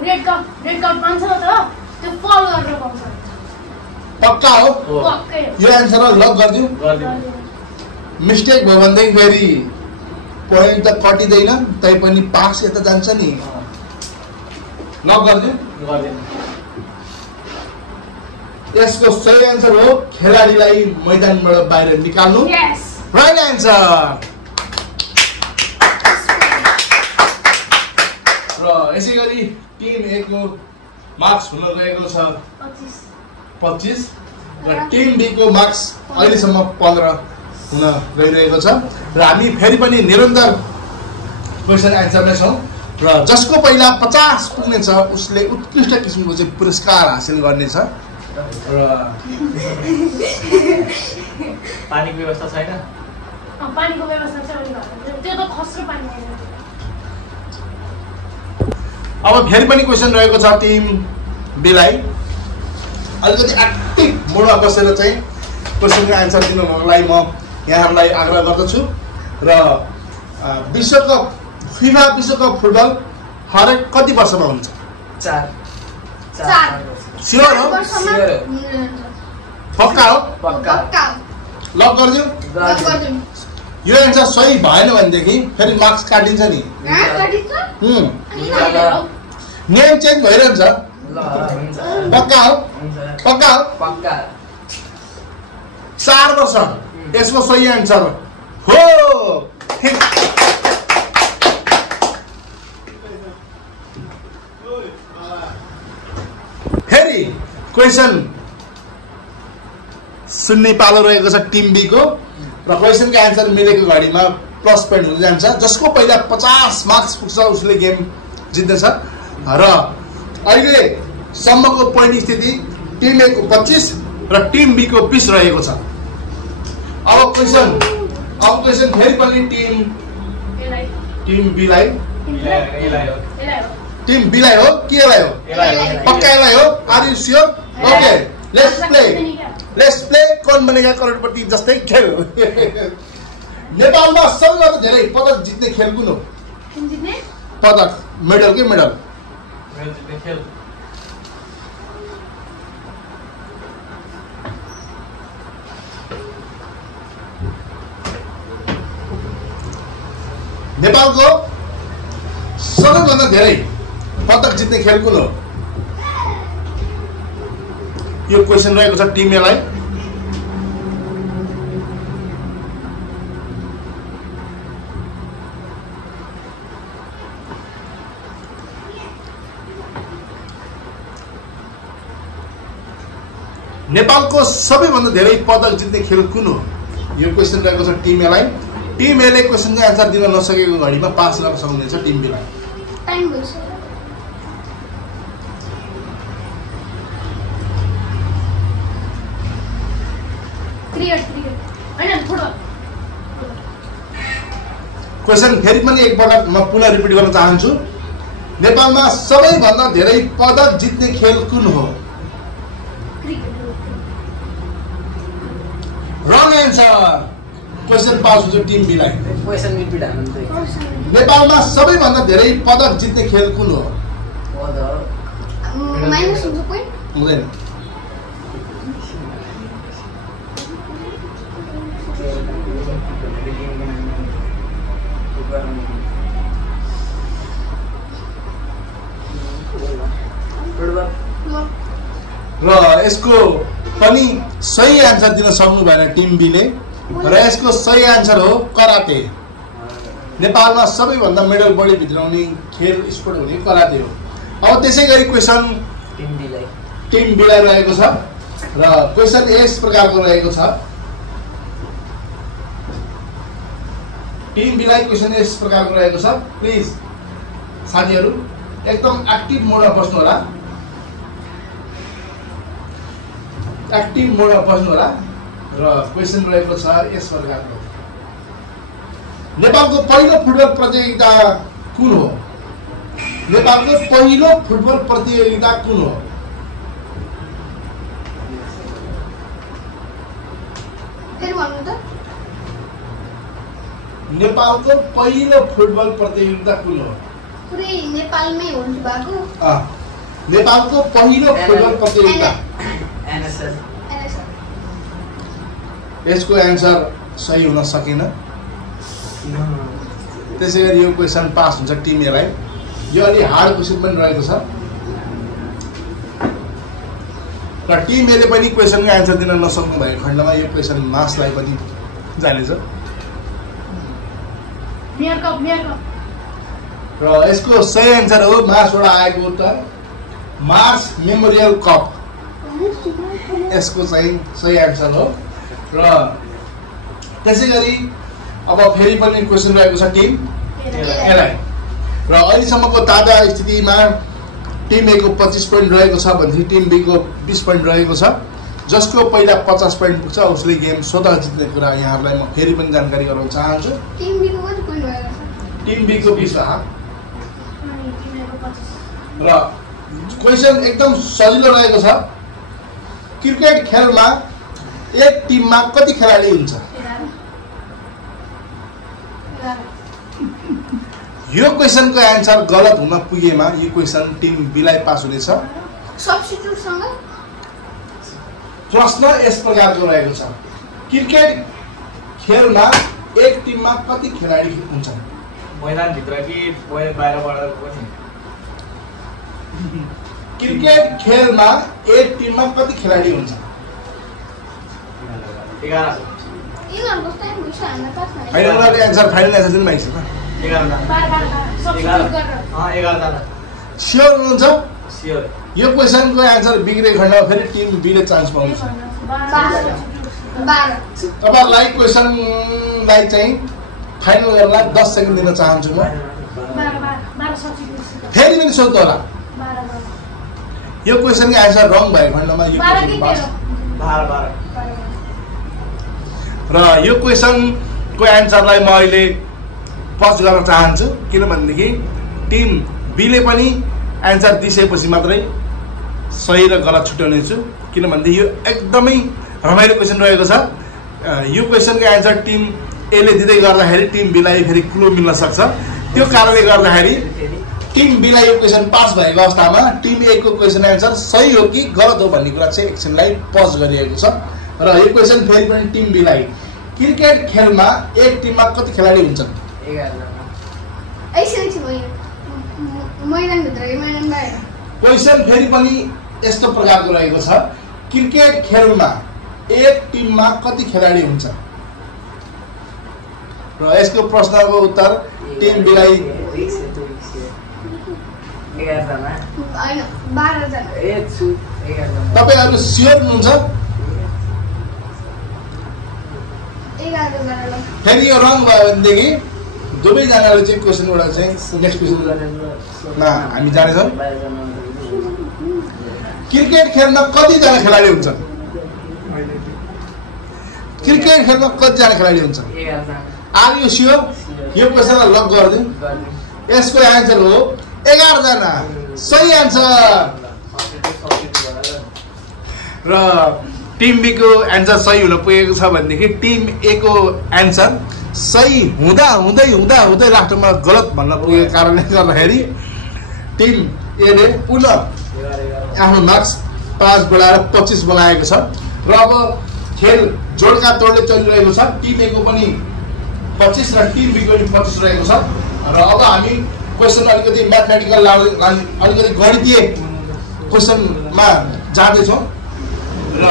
रेड कार्ड पाउँछ त त्यो फल गरेर पाउँछ पक्का हो पक्कै यो एन्सरलाई लक गरिदिउँ गरिदिनु मिस्टेक भयो भनेदेखि फेरि पोइन्ट त कटिँदैन तैपनि पास यता जान्छ नि लक गरिदिउँ गरिदिनु यसको सही एन्सर हो खेलाडीलाई मैदानबाट बाहिर निकाल्नु यस राइट एन्सर र यसै गरी टिम ए को मार्क्स हुन गएको छ 25 र टिम बी को मार्क्स अहिलेसम्म 15 हुन गइरहेको छ र हामी फेरि पनि निरन्तर क्वेसन एन्सरमै छौँ र जसको पहिला 50 पुग्नेछ उसले उत्कृष्ट किसिमको चाहिँ पुरस्कार हासिल गर्नेछ र पानीको व्यवस्था छैन पानीको व्यवस्था चाहिँ त्यो त खस्रो पानी आएन अब फेरि पनि क्वेसन रहेको छ टिम बीलाई अलिकति एक्टिभ मोडमा बसेर चाहिँ क्वेसनको एन्सर दिनुलाई म यहाँहरूलाई आग्रह गर्दछु र विश्वकप फिफा विश्वकप फुटबल हरेक कति वर्षमा हुन्छ 4 स्योर हो पक्का हो लक गरिदिउँ यो एन्सर सही भएन भनेदेखि फेरि मार्क्स काटिन्छ नि नेम चेन्ज भइरहन्छ पक्का हो पक्का हो पक्का 4 वर्ष यसको सही एन्सर हो फेरि क्वेसन सुन्ने पालो रहेको छ टिम बी को र क्वेसनको एन्सर मिलेको घडीमा प्लस पोइन्ट हुन जान्छ जसको पहिला 50 मार्क्स पुग्छ उसले गेम जित्दछ र अहिले सम्मको पोइन्ट स्थिति टिम ए को 25 र टिम बी को 20 रहेको छ अब क्वेसन फेरि पनि टिम बीलाई टिम बीलाई हो के एलाई हो पक्का एलाई हो are you sure okay let's play Kaun Banega Crorepati जस्तै खेल नेपालमा सबैभन्दा धेरै पदक जित्ने खेल कुन हो पदक मेडल के मेडल नेपालको सबैभन्दा धेरै पदक जित्ने खेल कुन हो यो क्वेसन रहेको छ टिम एलाई नेपालको सबैभन्दा धेरै पदक जित्ने खेल कुन हो यो क्वेसन रहेको छ टिम एलाई टिम एले क्वेसनको एन्सर दिन नसकेको घडीमा पास गर्न सक्नुहुनेछ टिम बीलाई टाइम भइसक्यो क्वेसन फेरि पनि एकपटक म पुनः रिपिट गर्न चाहन्छु नेपालमा सबैभन्दा धेरै पदक जित्ने खेल कुन हो रङ एन्सर क्वेसन पास हुन्छ टिम बीलाई क्वेसन रिपिट हाल्नु नेपालमा सबैभन्दा धेरै पदक जित्ने खेल कुन हो माइनस हुन्छ पोइन्ट हुँदैन र यसको पनि सही एन्सर दिन सक्नु भएन टिम बीले र यसको सही एन्सर हो कराते नेपालमा सबैभन्दा मेडल बढी भित्राउने खेल स्पोर्ट हुने कराते हो अब त्यसै गरी क्वेसन टिम बीलाई रहेको छ र क्वेसन यस प्रकारको रहेको छ टिम बीलाई क्वेसन यस प्रकारको रहेको छ प्लिज साथीहरू एकदम एक्टिभ मोडमा बस्नु होला र क्वेसन रहेको छ यस प्रकारको नेपालको पहिलो फुटबल प्रतियोगिता कुन हो नेपालको पहिलो फुटबल प्रतियोगिता कुन हो फेरि भन्नु त नेपालको पहिलो फुटबल प्रतियोगिता कुन हो पुरै नेपालमै हुन्छ भएको नेपालको पहिलो फुटबल प्रतियोगिता यसको एन्सर सही हुन सकेन त्यसै गरी यो क्वेसन पास हुन्छ टिम एलाई यो अलि हार्ड क्वेसन पनि रहेको छ र टिम एले पनि क्वेसनको एन्सर दिन नसक्नु भएको खण्डमा यो क्वेसन मासलाई पनि जानेछ र यसको सही एन्सर हो मासबाट आएको उत्तर मार्स मेमोरियल कप यसको चाहिँ सही एन्सर हो। र त्यसै गरी अब फेरि पनि क्वेसन रहेको छ टिम एलाई र अहिलेसम्मको ताजा स्थितिमा टिम ए को 25 पोइन्ट रहेको छ भने टिम बी को 20 पोइन्ट रहेको छ। जसको पहिला 50 पोइन्ट पुग्छ उसले गेम स्वतः जित्ने कुरा यहाँहरूलाई म फेरि पनि जानकारी गराउन चाहन्छु। टिम बी को कति पोइन्ट भएको छ? टिम बी को 20 र क्वेसन एकदम सजिलो रहेको छ। क्रिकेट खेलमा एक टिममा कति खेलाडी हुन्छ? यो क्वेसनको एन्सर गलत हुन पुगेमा यो क्वेसन टिम बीलाई पास हुनेछ। सब्स्टिट्युटसँग प्रश्न यस प्रकारको रहेको छ। क्रिकेट खेलमा एक टिममा कति खेलाडी हुन्छन्? मैदानभित्र कि बाहिरबाट पनि? क्रिकेट खेलमा एक टिममा कति खेलाडी हुन्छ? 11 यिनीहरूको टाइम भइसक्यो हामीलाई पास भयो। होइन उनीहरूले एन्सर फाइनल एन्सर दिनु भएको छ त। 11 जना। 11 जना। स्योर हुनुहुन्छ? स्योर। यो क्वेसनको एन्सर बिग्रे खण्डमा फेरि टिम बीले चान्स पाउँछ। 12 तपाईँहरूलाई क्वेसनलाई चाहिँ फाइनल गर्नलाई 10 सेकेन्ड दिन चाहन्छु म। फेरि पनि सोध्नु होला। यो क्वेसनको एन्सर रङ भएको खण्डमा यो क्वेसन पास। 12 र यो क्वेसनको एन्सरलाई म अहिले पज गर्न चाहन्छु किनभनेदेखि टिम बीले पनि एन्सर दिइसकेपछि मात्रै सही र गलत छुट्याउने छु। किनभनेदेखि यो एकदमै रमाइलो क्वेसन रहेको छ। यो क्वेसनको एन्सर टिम एले दिँदै गर्दाखेरि टिम बीलाई फेरि क्लु मिल्न सक्छ। त्यो कारणले गर्दाखेरि टिम बीलाई यो क्वेसन पास भएको अवस्थामा टिम ए को क्वेसन एन्सर सही हो कि गलत हो भन्ने कुरा चाहिँ एकछिनलाई पज गरिएको छ। र यो क्वेसन फेरि पनि टिम बीलाई क्रिकेट खेलमा एक टिममा कति खेलाडी हुन्छन्? 11 जना। ऐसे भयो मैदानभित्र कि मैदान बाहिर? क्वेसन फेरि पनि यस्तो प्रकारको रहेको छ। क्रिकेट खेलमा एक टिममा कति खेलाडी हुन्छ? र यसको प्रश्नको उत्तर टिम बीलाई 11 जना। होइन 12 जना। 11 जना। तपाईहरु स्योर हुनुहुन्छ? 11 जना ल। फेरि यो रङ भयो भनेदेखि दुवैजनाले चाहिँ क्वेसनबाट चाहिँ नेक्स्ट क्वेसनमा हामी जानेछौँ। क्रिकेट खेलमा कतिजना खेलाडी हुन्छन्? क्रिकेट खेलमा कतिजना खेलाडी हुन्छन्? 11 जना। Are you sure? यो क्वेसनलाई लक गरिदिउँ। यसको एन्सर हो 11 जना। सही एन्सर। र टिम बी को एन्सर सही हुन पुगेको छ भनेदेखि टिम ए को एन्सर सही हुँदा हुँदै लास्टमा गलत भन्न पुगेको कारणले गर्दाखेरि टिम एले पुनः आफ्नो मार्क्स 5 बढाएर 25 बनाएको छ। र अब खेल जोडका तोडले चलिरहेको छ। टिम ए को पनि 25 र टिम बी को पनि 25 रहेको छ। र अब हामी क्वेसन अलिकति म्याथमेटिकल अलिकति गणितीय क्वेसनमा जाँदैछौँ। र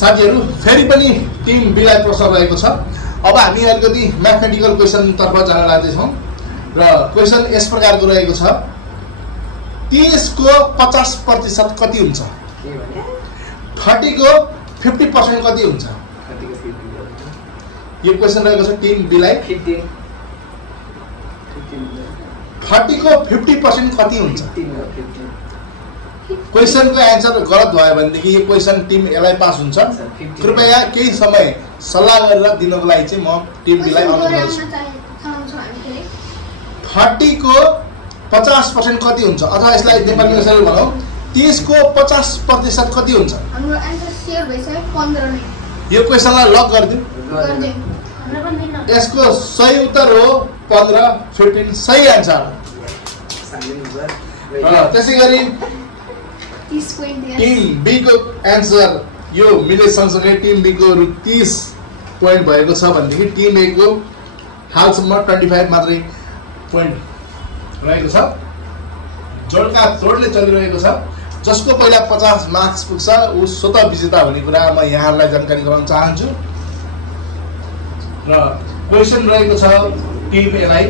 साथीहरू फेरि पनि टिम बीलाई प्रश्न रहेको छ। अब हामी अलिकति म्याथमेटिकल क्वेसनतर्फ जान लाग्दैछौँ। र क्वेसन यस प्रकारको रहेको छ। 30 को 50% कति हुन्छ? 30 को 50% कति हुन्छ? यो क्वेसन रहेको छ टिम बीलाई। 30 को 50% कति हुन्छ? क्वेसनको एन्सर गलत भयो भनेदेखि यो क्वेसन टिम एलाई पास हुन्छ। कृपया केही समय सल्लाह गरेर दिनको लागि चाहिँ म टिम बीलाई अनुरोध गर्छु। 30 को 50% कति हुन्छ? अथवा यसलाई नेपालीमा सरल भनौँ 30 को 50% कति हुन्छ? हाम्रो एन्सर शेयर भइसक्यो 15 नै। यो क्वेसनलाई लक गरिदिउँ। यसको सही उत्तर हो 15 15 सही एन्सर। त्यसै गरी 30 पोइन्ट टिम बी को एन्सर यो मिले सँगसँगै टिम बी को 30 पोइन्ट भएको छ भनेदेखि टिम ए को हालसम्म 25 मात्रै पोइन्ट रहेको छ। जोडका तोडले चलिरहेको छ। जसको पहिला 50 मार्क्स पुग्छ ऊ स्वतः विजेता हुने कुरा म यहाँहरूलाई जानकारी गराउन चाहन्छु। र क्वेसन रहेको छ टिम एलाई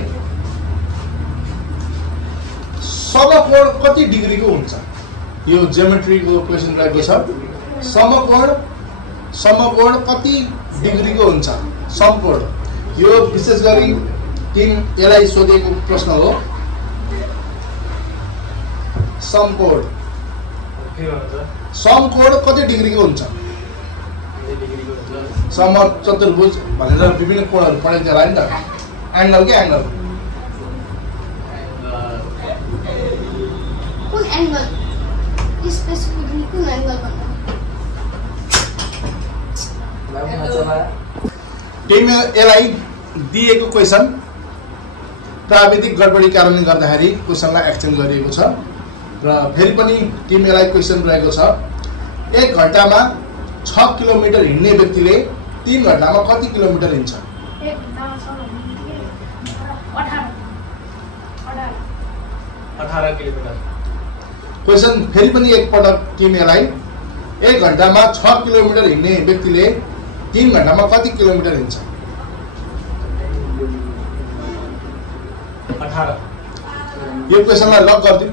समकोण कति डिग्रीको हुन्छ? यो ज्योमेट्रीको क्वेसन रहेको छ। समकोण कति डिग्रीको हुन्छ? समकोण यो विशेष गरी टिम एलाई सोधेको प्रश्न हो। समकोण कति डिग्रीको हुन्छ? समचतुर्भुज भनेर विभिन्न कोणहरू पढाइन्छ होला नि त। एङ्गल के एङ्गल? कुन एङ्गल? स्पेसिफिकली कुन एङ्गल भन्नु? टिम एलाई दिएको क्वेसन प्राविधिक गडबडी कारणले गर्दाखेरि क्वेसनलाई एक्सचेन्ज गरिएको छ र फेरि पनि टिम एलाई क्वेसन रहेको छ। 1 घण्टामा 6 किलोमिटर हिँड्ने व्यक्तिले 3 घण्टामा कति किलोमिटर हिँड्छ? 1 घण्टामा 6 18 किलोमिटर। क्वेसन फेरि पनि एकपटक टिम एलाई 1 घण्टामा 6 किलोमिटर हिँड्ने व्यक्तिले 3 घण्टामा कति किलोमिटर हिँड्छ? 18। यो क्वेसनलाई लक गरिदिउँ।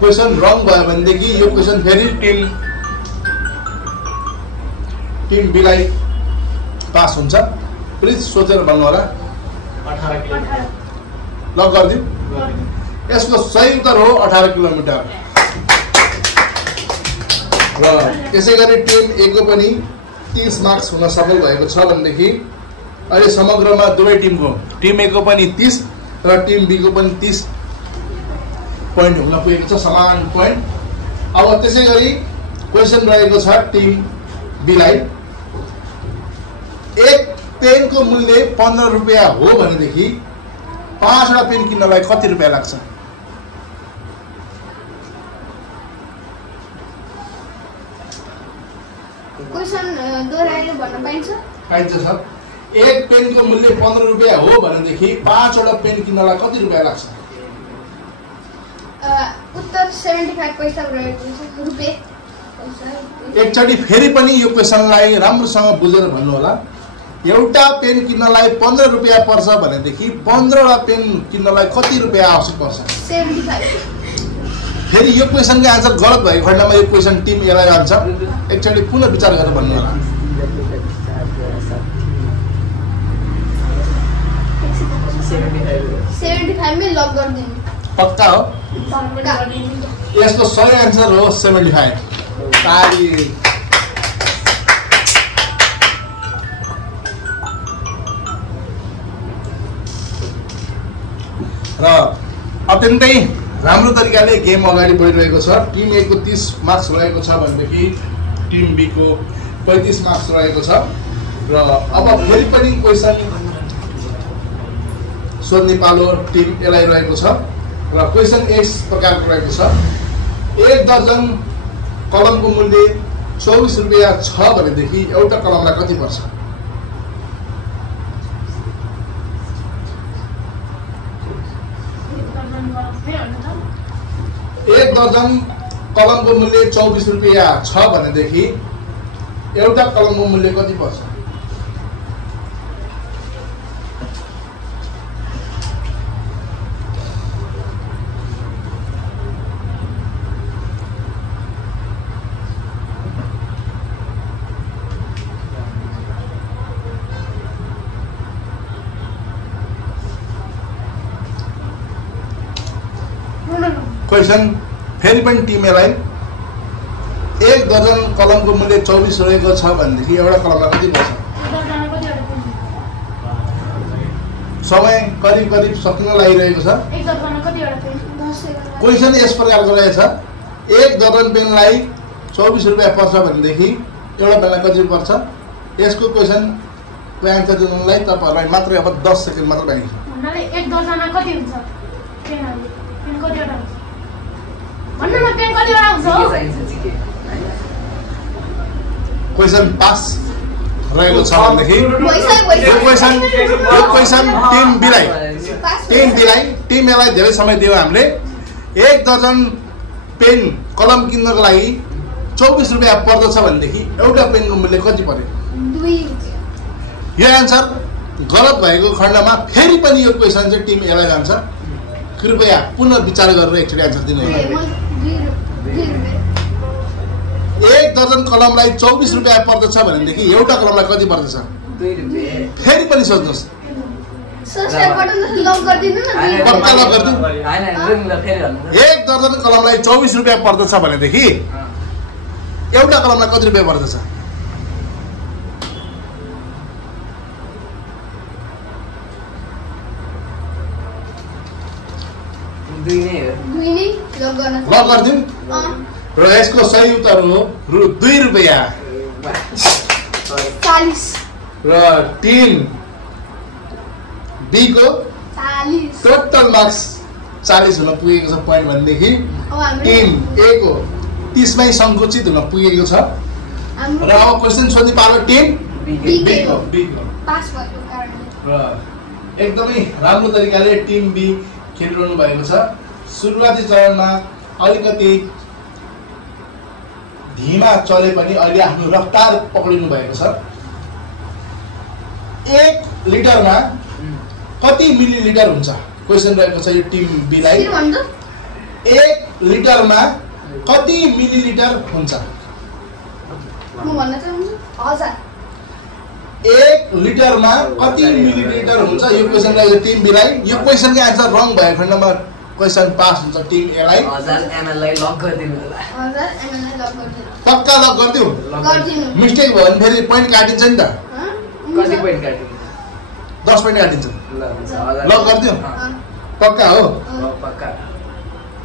क्वेसन रङ भयो भनेदेखि यो क्वेसन फेरि टिम बीलाई पास हुन्छ। प्लिज सोचेर भन्नु होला। 18 किलोमिटर लक गरिदिउँ। यसको सही उत्तर हो 18 किलोमिटर। र त्यसै गरी टिम ए को पनि 30 मार्क्स हुन सफल भएको छ भनेदेखि अहिले समग्रमा दुवै टिमको टिम ए को पनि 30 र टिम बी को पनि 30 पोइन्ट हुन पुगेको छ, समान पोइन्ट। अब त्यसै गरी क्वेसन रहेको छ टिम बीलाई। 1 पेनको मूल्य 15 रुपियाँ हो भनेदेखि 5 वटा पेन किन्नलाई कति रुपियाँ लाग्छ? क्वेसन दोहोऱ्याएर भन्न पाइन्छ? पाइन्छ सर। 1 पेनको मूल्य 15 रुपियाँ हो भनेदेखि 5 वटा पेन किन्नलाई कति रुपियाँ लाग्छ? उत्तर 75 पैसा रहेको छ। रुपियाँ। एकचोटि फेरि पनि यो क्वेसनलाई राम्रोसँग बुझेर भन्नु होला। एउटा पेन किन्नलाई 15 रुपियाँ पर्छ भनेदेखि 15 वटा पेन किन्नलाई कति रुपियाँ आवश्यक पर्छ? 75। फेरि यो क्वेसनको आन्सर गलत भएको खण्डमा यो क्वेसन टिम एलाई जान्छ। एकचोटि पुनः विचार गरेर भन्नु होला। 75 मै लक गरिदिनु। पक्का हो? यसको सही आन्सर हो 75। ताली। र अत्यन्तै राम्रो तरिकाले गेम अगाडि बढिरहेको छ। टिम ए को 30 मार्क्स रहेको छ भनेदेखि टिम बी को 35 मार्क्स रहेको छ। र अब फेरि पनि क्वेसन सोध्ने पालो टिम एलाई रहेको छ। र क्वेसन यस प्रकारको रहेको छ। 1 दर्जन कलमको मूल्य 24 रुपियाँ छ भनेदेखि एउटा कलमलाई कति पर्छ? 1 दर्जन कलमको मूल्य 24 रुपियाँ छ भनेदेखि एउटा कलमको मूल्य कति पर्छ? क्वेसन फेरि पनि टिम एलाई 1 दर्जन कलमको मूल्य 24 रहेको छ भनेदेखि एउटा कलमलाई कति पर्छ? समय करिब करिब सकिन लागिरहेको छ। क्वेसन यस प्रकारको रहेछ। 1 दर्जन पेनलाई 24 रुपियाँ पर्छ भनेदेखि एउटा पेनलाई कति पर्छ? यसको क्वेसनको एन्सर दिनुलाई तपाईँहरूलाई मात्रै अब 10 सेकेन्ड मात्र बाँकी छ। क्वेसन पास रहेको छ भनेदेखि यो क्वेसन टिम एलाई धेरै समय दियो हामीले। 1 दर्जन पेन कलम किन्नको लागि 24 रुपियाँ पर्दछ भनेदेखि एउटा पेनको मूल्य कति पर्यो? 2 यो एन्सर गलत भएको खण्डमा फेरि पनि यो क्वेसन चाहिँ टिम एलाई जान्छ। कृपया पुनः विचार गरेर एकचोटि एन्सर दिनु होला। 1 दर्जन कलमलाई 24 रुपियाँ पर्दछ भनेदेखि एउटा कलमलाई कति पर्दछ? 2 रुपियाँ। फेरि पनि सोच्नुहोस्। पक्का लक गरिदिनु न। पक्का लक गरिदिनु। हैन रुङ ल फेरि भन्नु। 1 दर्जन कलमलाई 24 रुपियाँ पर्दछ भनेदेखि एउटा कलमलाई कति रुपियाँ पर्दछ? 2 नै हो। 2 नै लक गर्न। लक गरिदिउँ। र यसको सही उत्तर हो रु 2 रुपियाँ। 40 र टिम बी को 40 टोटल मार्क्स 40 हुन पुगेको छ पोइन्ट भनेदेखि टिम ए को 30 मै संकुचित हुन पुगेको छ। र अब क्वेशन सोध्नु पालो टिम बी को पास भएको कारणले। र एकदमै राम्रो तरिकाले टिम बी खेलिरहनु भएको छ। सुरुवाती चरणमा अलिकति धीमा चले पनि अहिले आफ्नो रफ्तार पक्रिनु भएको छ। 1 लिटरमा कति मिलिलिटर हुन्छ? क्वेशन रहेको छ यो टिम बी लाई। 1 लिटरमा कति मिलिलिटर हुन्छ? म भन्न चाहन्छु 1000। 1 लिटरमा कति मिलिलिटर हुन्छ? यो क्वेशन रहेको टिम बी लाई। यो क्वेशनको आन्सर रङ भएको खण्डमा क्वेशन पास हुन्छ टिम ए लाई। 1000 ml लाई लक गरिदिनु होला। 1000 ml लाई लक गरिदिनु। पक्का लक गरिदिउ। गरिदिनु। मिस्टेक भयो भने फेरि पोइन्ट काटिन्छ नि त। कति पोइन्ट काटिन्छ? 10 पोइन्ट काटिन्छ। ल हुन्छ 1000 लक गरिदिउ। पक्का हो। पक्का।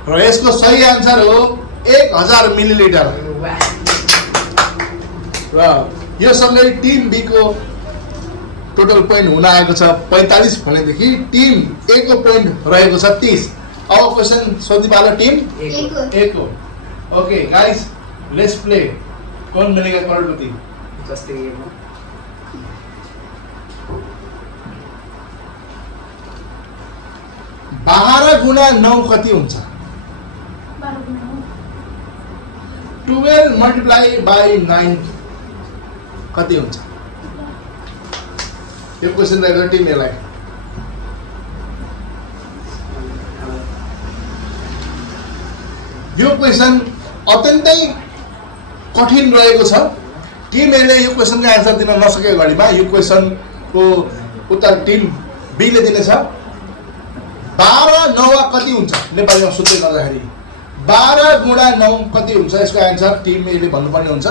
र यसको सही आन्सर हो 1000 मिलिलिटर। र यो सँगै टिम बी को टोटल पोइन्ट हुन आएको छ 45 भनेदेखि टिम ए को पोइन्ट रहेको छ 30। अब क्वेशन सोध्नु पालो टिम ए को। Okay guys let's play Kaun Banega Crorepati. जस्तै गेम हो। 12 गुणा 9 कति हुन्छ? 12 मल्टिप्लाई बाई 9 कति हुन्छ? यो क्वेशन रहेको टिम ए लाई। यो क्वेशन अत्यन्तै कठिन रहेको छ। टिम ए ले यो क्वेशनको आन्सर दिन नसकेको घडीमा यो क्वेशनको उत्तर टिम बी ले दिनेछ। 12 9 कति हुन्छ? नेपालीमा सोध्दै गर्दाखेरि 12 गुणा 9 कति हुन्छ? यसको आन्सर टिम ए ले भन्नुपर्ने हुन्छ।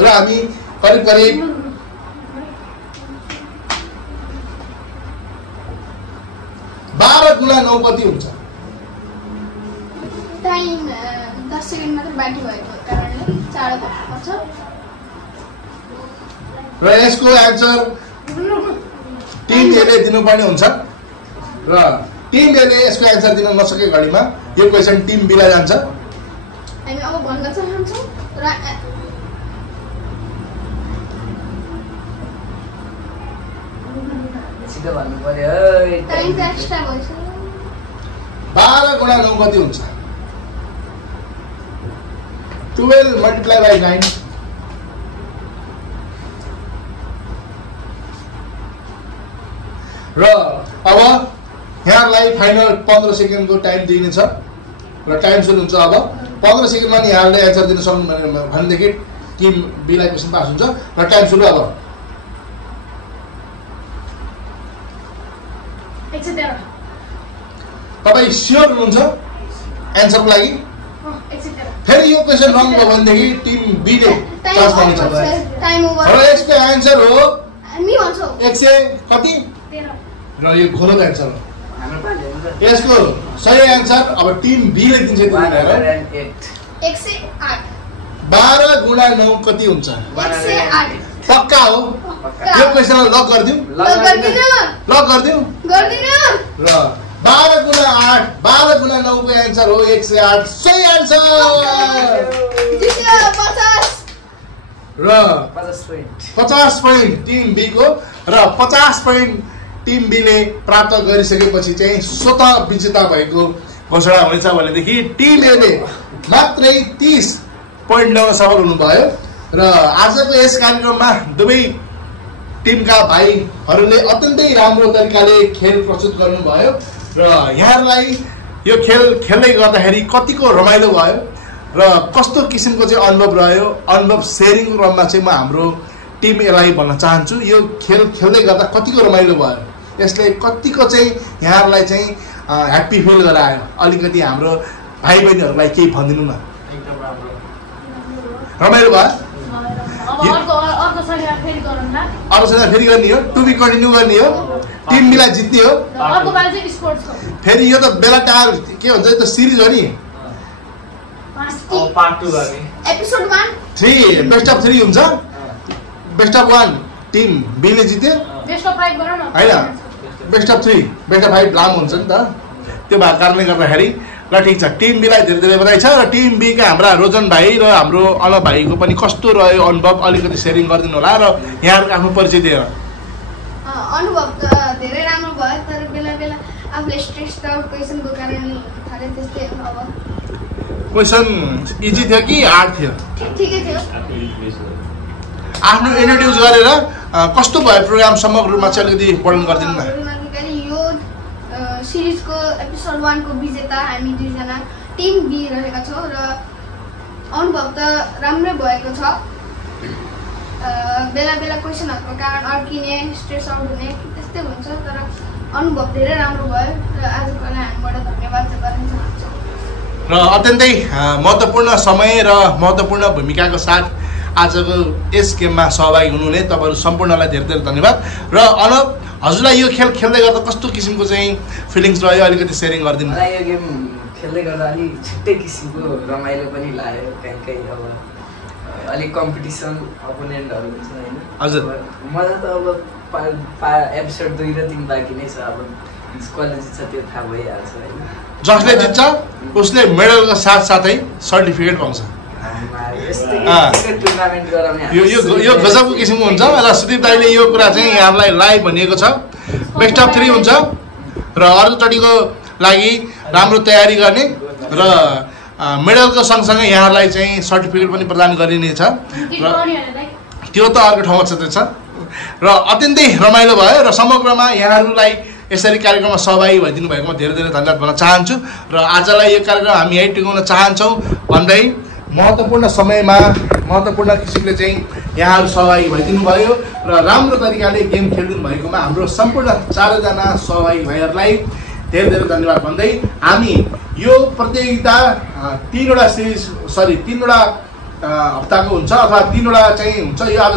र हामी करिब करिब 12 गुणा 9 कति हुन्छ? टाइम 10 सेकेन्ड मात्र बाँकी भएको कारणले चाँडो पर्छ। र यसको आन्सर टिम ए ले दिनुपर्ने हुन्छ। र टिम ए ले यसको आन्सर दिन नसकेको घडीमा यो क्वेशन टिम बी लाई जान्छ। हामी अब भन्न चाहन्छौँ र सिधै भन्नु पर्यो। टाइम त एक्स्ट्रा भइसक्यो। 12 गुणा 9 कति हुन्छ? 12 मल्टिप्लाई बाई 9 र अब यहाँलाई फाइनल 15 सेकेन्डको टाइम दिइनेछ। र टाइम सुरु हुन्छ अब 15 सेकेन्डमा यहाँले एन्सर दिन सक्नु भनेदेखि टिम बी लाई क्वेशन पास हुन्छ। र टाइम सुरु अब 113। तपाईँ स्योर हुनुहुन्छ एन्सरको लागि? 113। फेरि यो क्वेशन रङ भयो भनेदेखि टिम बी ले चान्स पाउनेछ। Time over. र यसको आन्सर हो हामी भन्छौँ 100 कति? 13। र यो खोलो आन्सर हो। हाम्रो पालि हुन्छ। यसको सही आन्सर अब टिम बी ले दिन्छ। 108। 108। 12 गुणा 9 कति हुन्छ? 108। पक्का हो। यो क्वेशनलाई लक गरिदिउँ। लक गरिदिनु। लक गरिदिउँ। गरिदिनु। र 12 गुणा 8 12 गुणा 9 को आन्सर हो 108। सही आन्सर। जित्यो 50। र 50 पोइन्ट। 50 पोइन्ट टिम बी को। र 50 पोइन्ट टिम बी ले प्राप्त गरिसकेपछि चाहिँ स्वतः विजेता भएको घोषणा हुनेछ भनेदेखि टिम ए ले मात्रै 30 पोइन्ट ल्याउन सफल हुनुभयो। र आजको यस कार्यक्रममा दुवै टिमका भाइहरूले अत्यन्तै राम्रो तरिकाले खेल प्रस्तुत गर्नुभयो। र यहाँहरूलाई यो खेल खेल्दै गर्दाखेरि कतिको रमाइलो भयो र कस्तो किसिमको चाहिँ अनुभव रह्यो, अनुभव सेयरिङ क्रममा चाहिँ म हाम्रो टिम एलाई भन्न चाहन्छु। यो खेल खेल्दै गर्दा कतिको रमाइलो भयो, यसले कतिको चाहिँ यहाँहरूलाई चाहिँ ह्याप्पी फिल गरायो। अलिकति हाम्रो भाइ बहिनीहरूलाई केही भनिदिनु न। एकदम राम्रो रमाइलो भयो। अर्को शनिबार फेरि गरौँला। अर्को शनिबार फेरि गर्ने हो, टु बी कन्टिन्यू गर्ने हो, टिम मिलाई जित्ने हो। अर्को पालि चाहिँ स्पोर्ट्स हो। फेरि यो त बेला टार के भन्छ यो त सिरिज हो नि, पार्ट 2 गर्ने। एपिसोड 1 3 बेस्ट अफ 3 हुन्छ। बेस्ट अफ 1 टिम बीले जित्यो बेस्ट अफ 5 गरौँ न हैन, बेस्ट अफ 3 बेस्ट अफ 5 लामो हुन्छ नि त। त्यो भएको कारणले गर्दाखेरि ल ठिक छ, टिम बीलाई धेरै धेरै बधाई छ। र टिम बीका हाम्रा रोजन भाइ र हाम्रो अलग भाइको पनि कस्तो रह्यो अनुभव अलिकति सेयरिङ गरिदिनु होला र यहाँहरूको आफ्नो परिचय दिएर। अनुभव त धेरै राम्रो भयो, तर बेला बेला आफूले स्ट्रेस आउट क्वेसनको कारणले थाले त्यस्तै अब। क्वेसन इजी थियो कि हार्ड थियो? ठिकै थियो। आफ्नो इन्ट्रोड्युस गरेर कस्तो भयो प्रोग्राम समग्र रूपमा चाहिँ अलिकति वर्णन गरिदिनु न। यो सिरिजको एपिसोड 1 को विजेता हामी दुईजना टिम बी रहेका छौँ र अनुभव त राम्रै भएको छ। बेला बेला क्वेसनहरूको कारण अड्किने, स्ट्रेस आउट हुने त्यस्तै हुन्छ, तर अनुभव धेरै राम्रो भयो र आजको लागि हामीबाट धन्यवाद चाहिँ गर्न चाहन्छु। र अत्यन्तै महत्त्वपूर्ण समय र महत्त्वपूर्ण भूमिकाको साथ आजको यस गेममा सहभागी हुनुहुने तपाईँहरू सम्पूर्णलाई धेरै धेरै धन्यवाद। र अनब हजुरलाई यो खेल खेल्दै गर्दा कस्तो किसिमको चाहिँ फिलिङ्स रह्यो अलिकति सेयरिङ गरिदिनु। मलाई यो गेम खेल्दै गर्दा अलिक छुट्टै किसिमको रमाइलो पनि लाग्यो। कहीँ अब अलिक कम्पिटिसन अपोनेन्टहरू हुन्छ होइन। हजुर मलाई त अब एपिसोड 2 र 3 बाँकी नै छ। अब कसले जित्छ त्यो थाहा भइहाल्छ होइन। जसले जित्छ उसले मेडलको साथसाथै सर्टिफिकेट पाउँछ। यो गजबको किसिमको हुन्छ। र सुदीप दाइले यो कुरा चाहिँ यहाँलाई लाइभ भनिएको छ। बेस्ट अफ 3 हुन्छ र अर्कोचोटिको लागि राम्रो तयारी गर्ने र मेडलको सँगसँगै यहाँलाई चाहिँ सर्टिफिकेट पनि प्रदान गरिनेछ। र त्यो त अर्को ठाउँमा छ र अत्यन्तै रमाइलो भयो। र समग्रमा यहाँहरूलाई यसरी कार्यक्रममा सहभागी भइदिनु भएकोमा धेरै धेरै धन्यवाद भन्न चाहन्छु। र आजलाई यो कार्यक्रम हामी यहीँ टिकाउन चाहन्छौँ भन्दै महत्त्वपूर्ण समयमा महत्त्वपूर्ण किसिमले चाहिँ यहाँहरू सहभागी भइदिनु भयो र राम्रो तरिकाले गेम खेलिदिनु भएकोमा हाम्रो सम्पूर्ण 4 जना सहभागी भाइहरूलाई धेरै धेरै धन्यवाद भन्दै हामी यो प्रतियोगिता 3वटा सिरिज 3वटा हप्ताको हुन्छ अथवा 3वटा चाहिँ हुन्छ। यो आज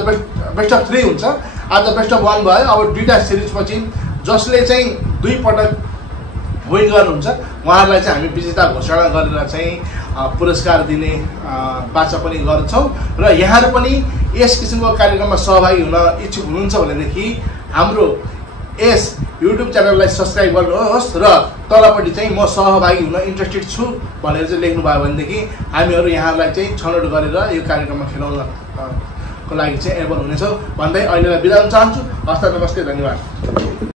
बेस्ट अफ 3 हुन्छ, आज बेस्ट अफ 1 भयो। अब 2टा सिरिजपछि जसले चाहिँ 2 पटक विन गर्नुहुन्छ उहाँहरूलाई चाहिँ हामी विजेता घोषणा गरेर चाहिँ पुरस्कार दिने बाचा पनि गर्छौँ। र यहाँहरू पनि यस किसिमको कार्यक्रममा सहभागी हुन इच्छुक हुनुहुन्छ भनेदेखि हाम्रो यस युट्युब च्यानललाई सब्सक्राइब गर्नुहोस् र तलपट्टि चाहिँ म सहभागी हुन इन्ट्रेस्टेड छु भनेर चाहिँ लेख्नुभयो भनेदेखि हामीहरू यहाँहरूलाई चाहिँ छनौट गरेर यो कार्यक्रममा खेलाउनको लागि चाहिँ एबल हुनेछौँ भन्दै अहिलेलाई बिदा हुन चाहन्छु। हस्त नमस्ते, धन्यवाद।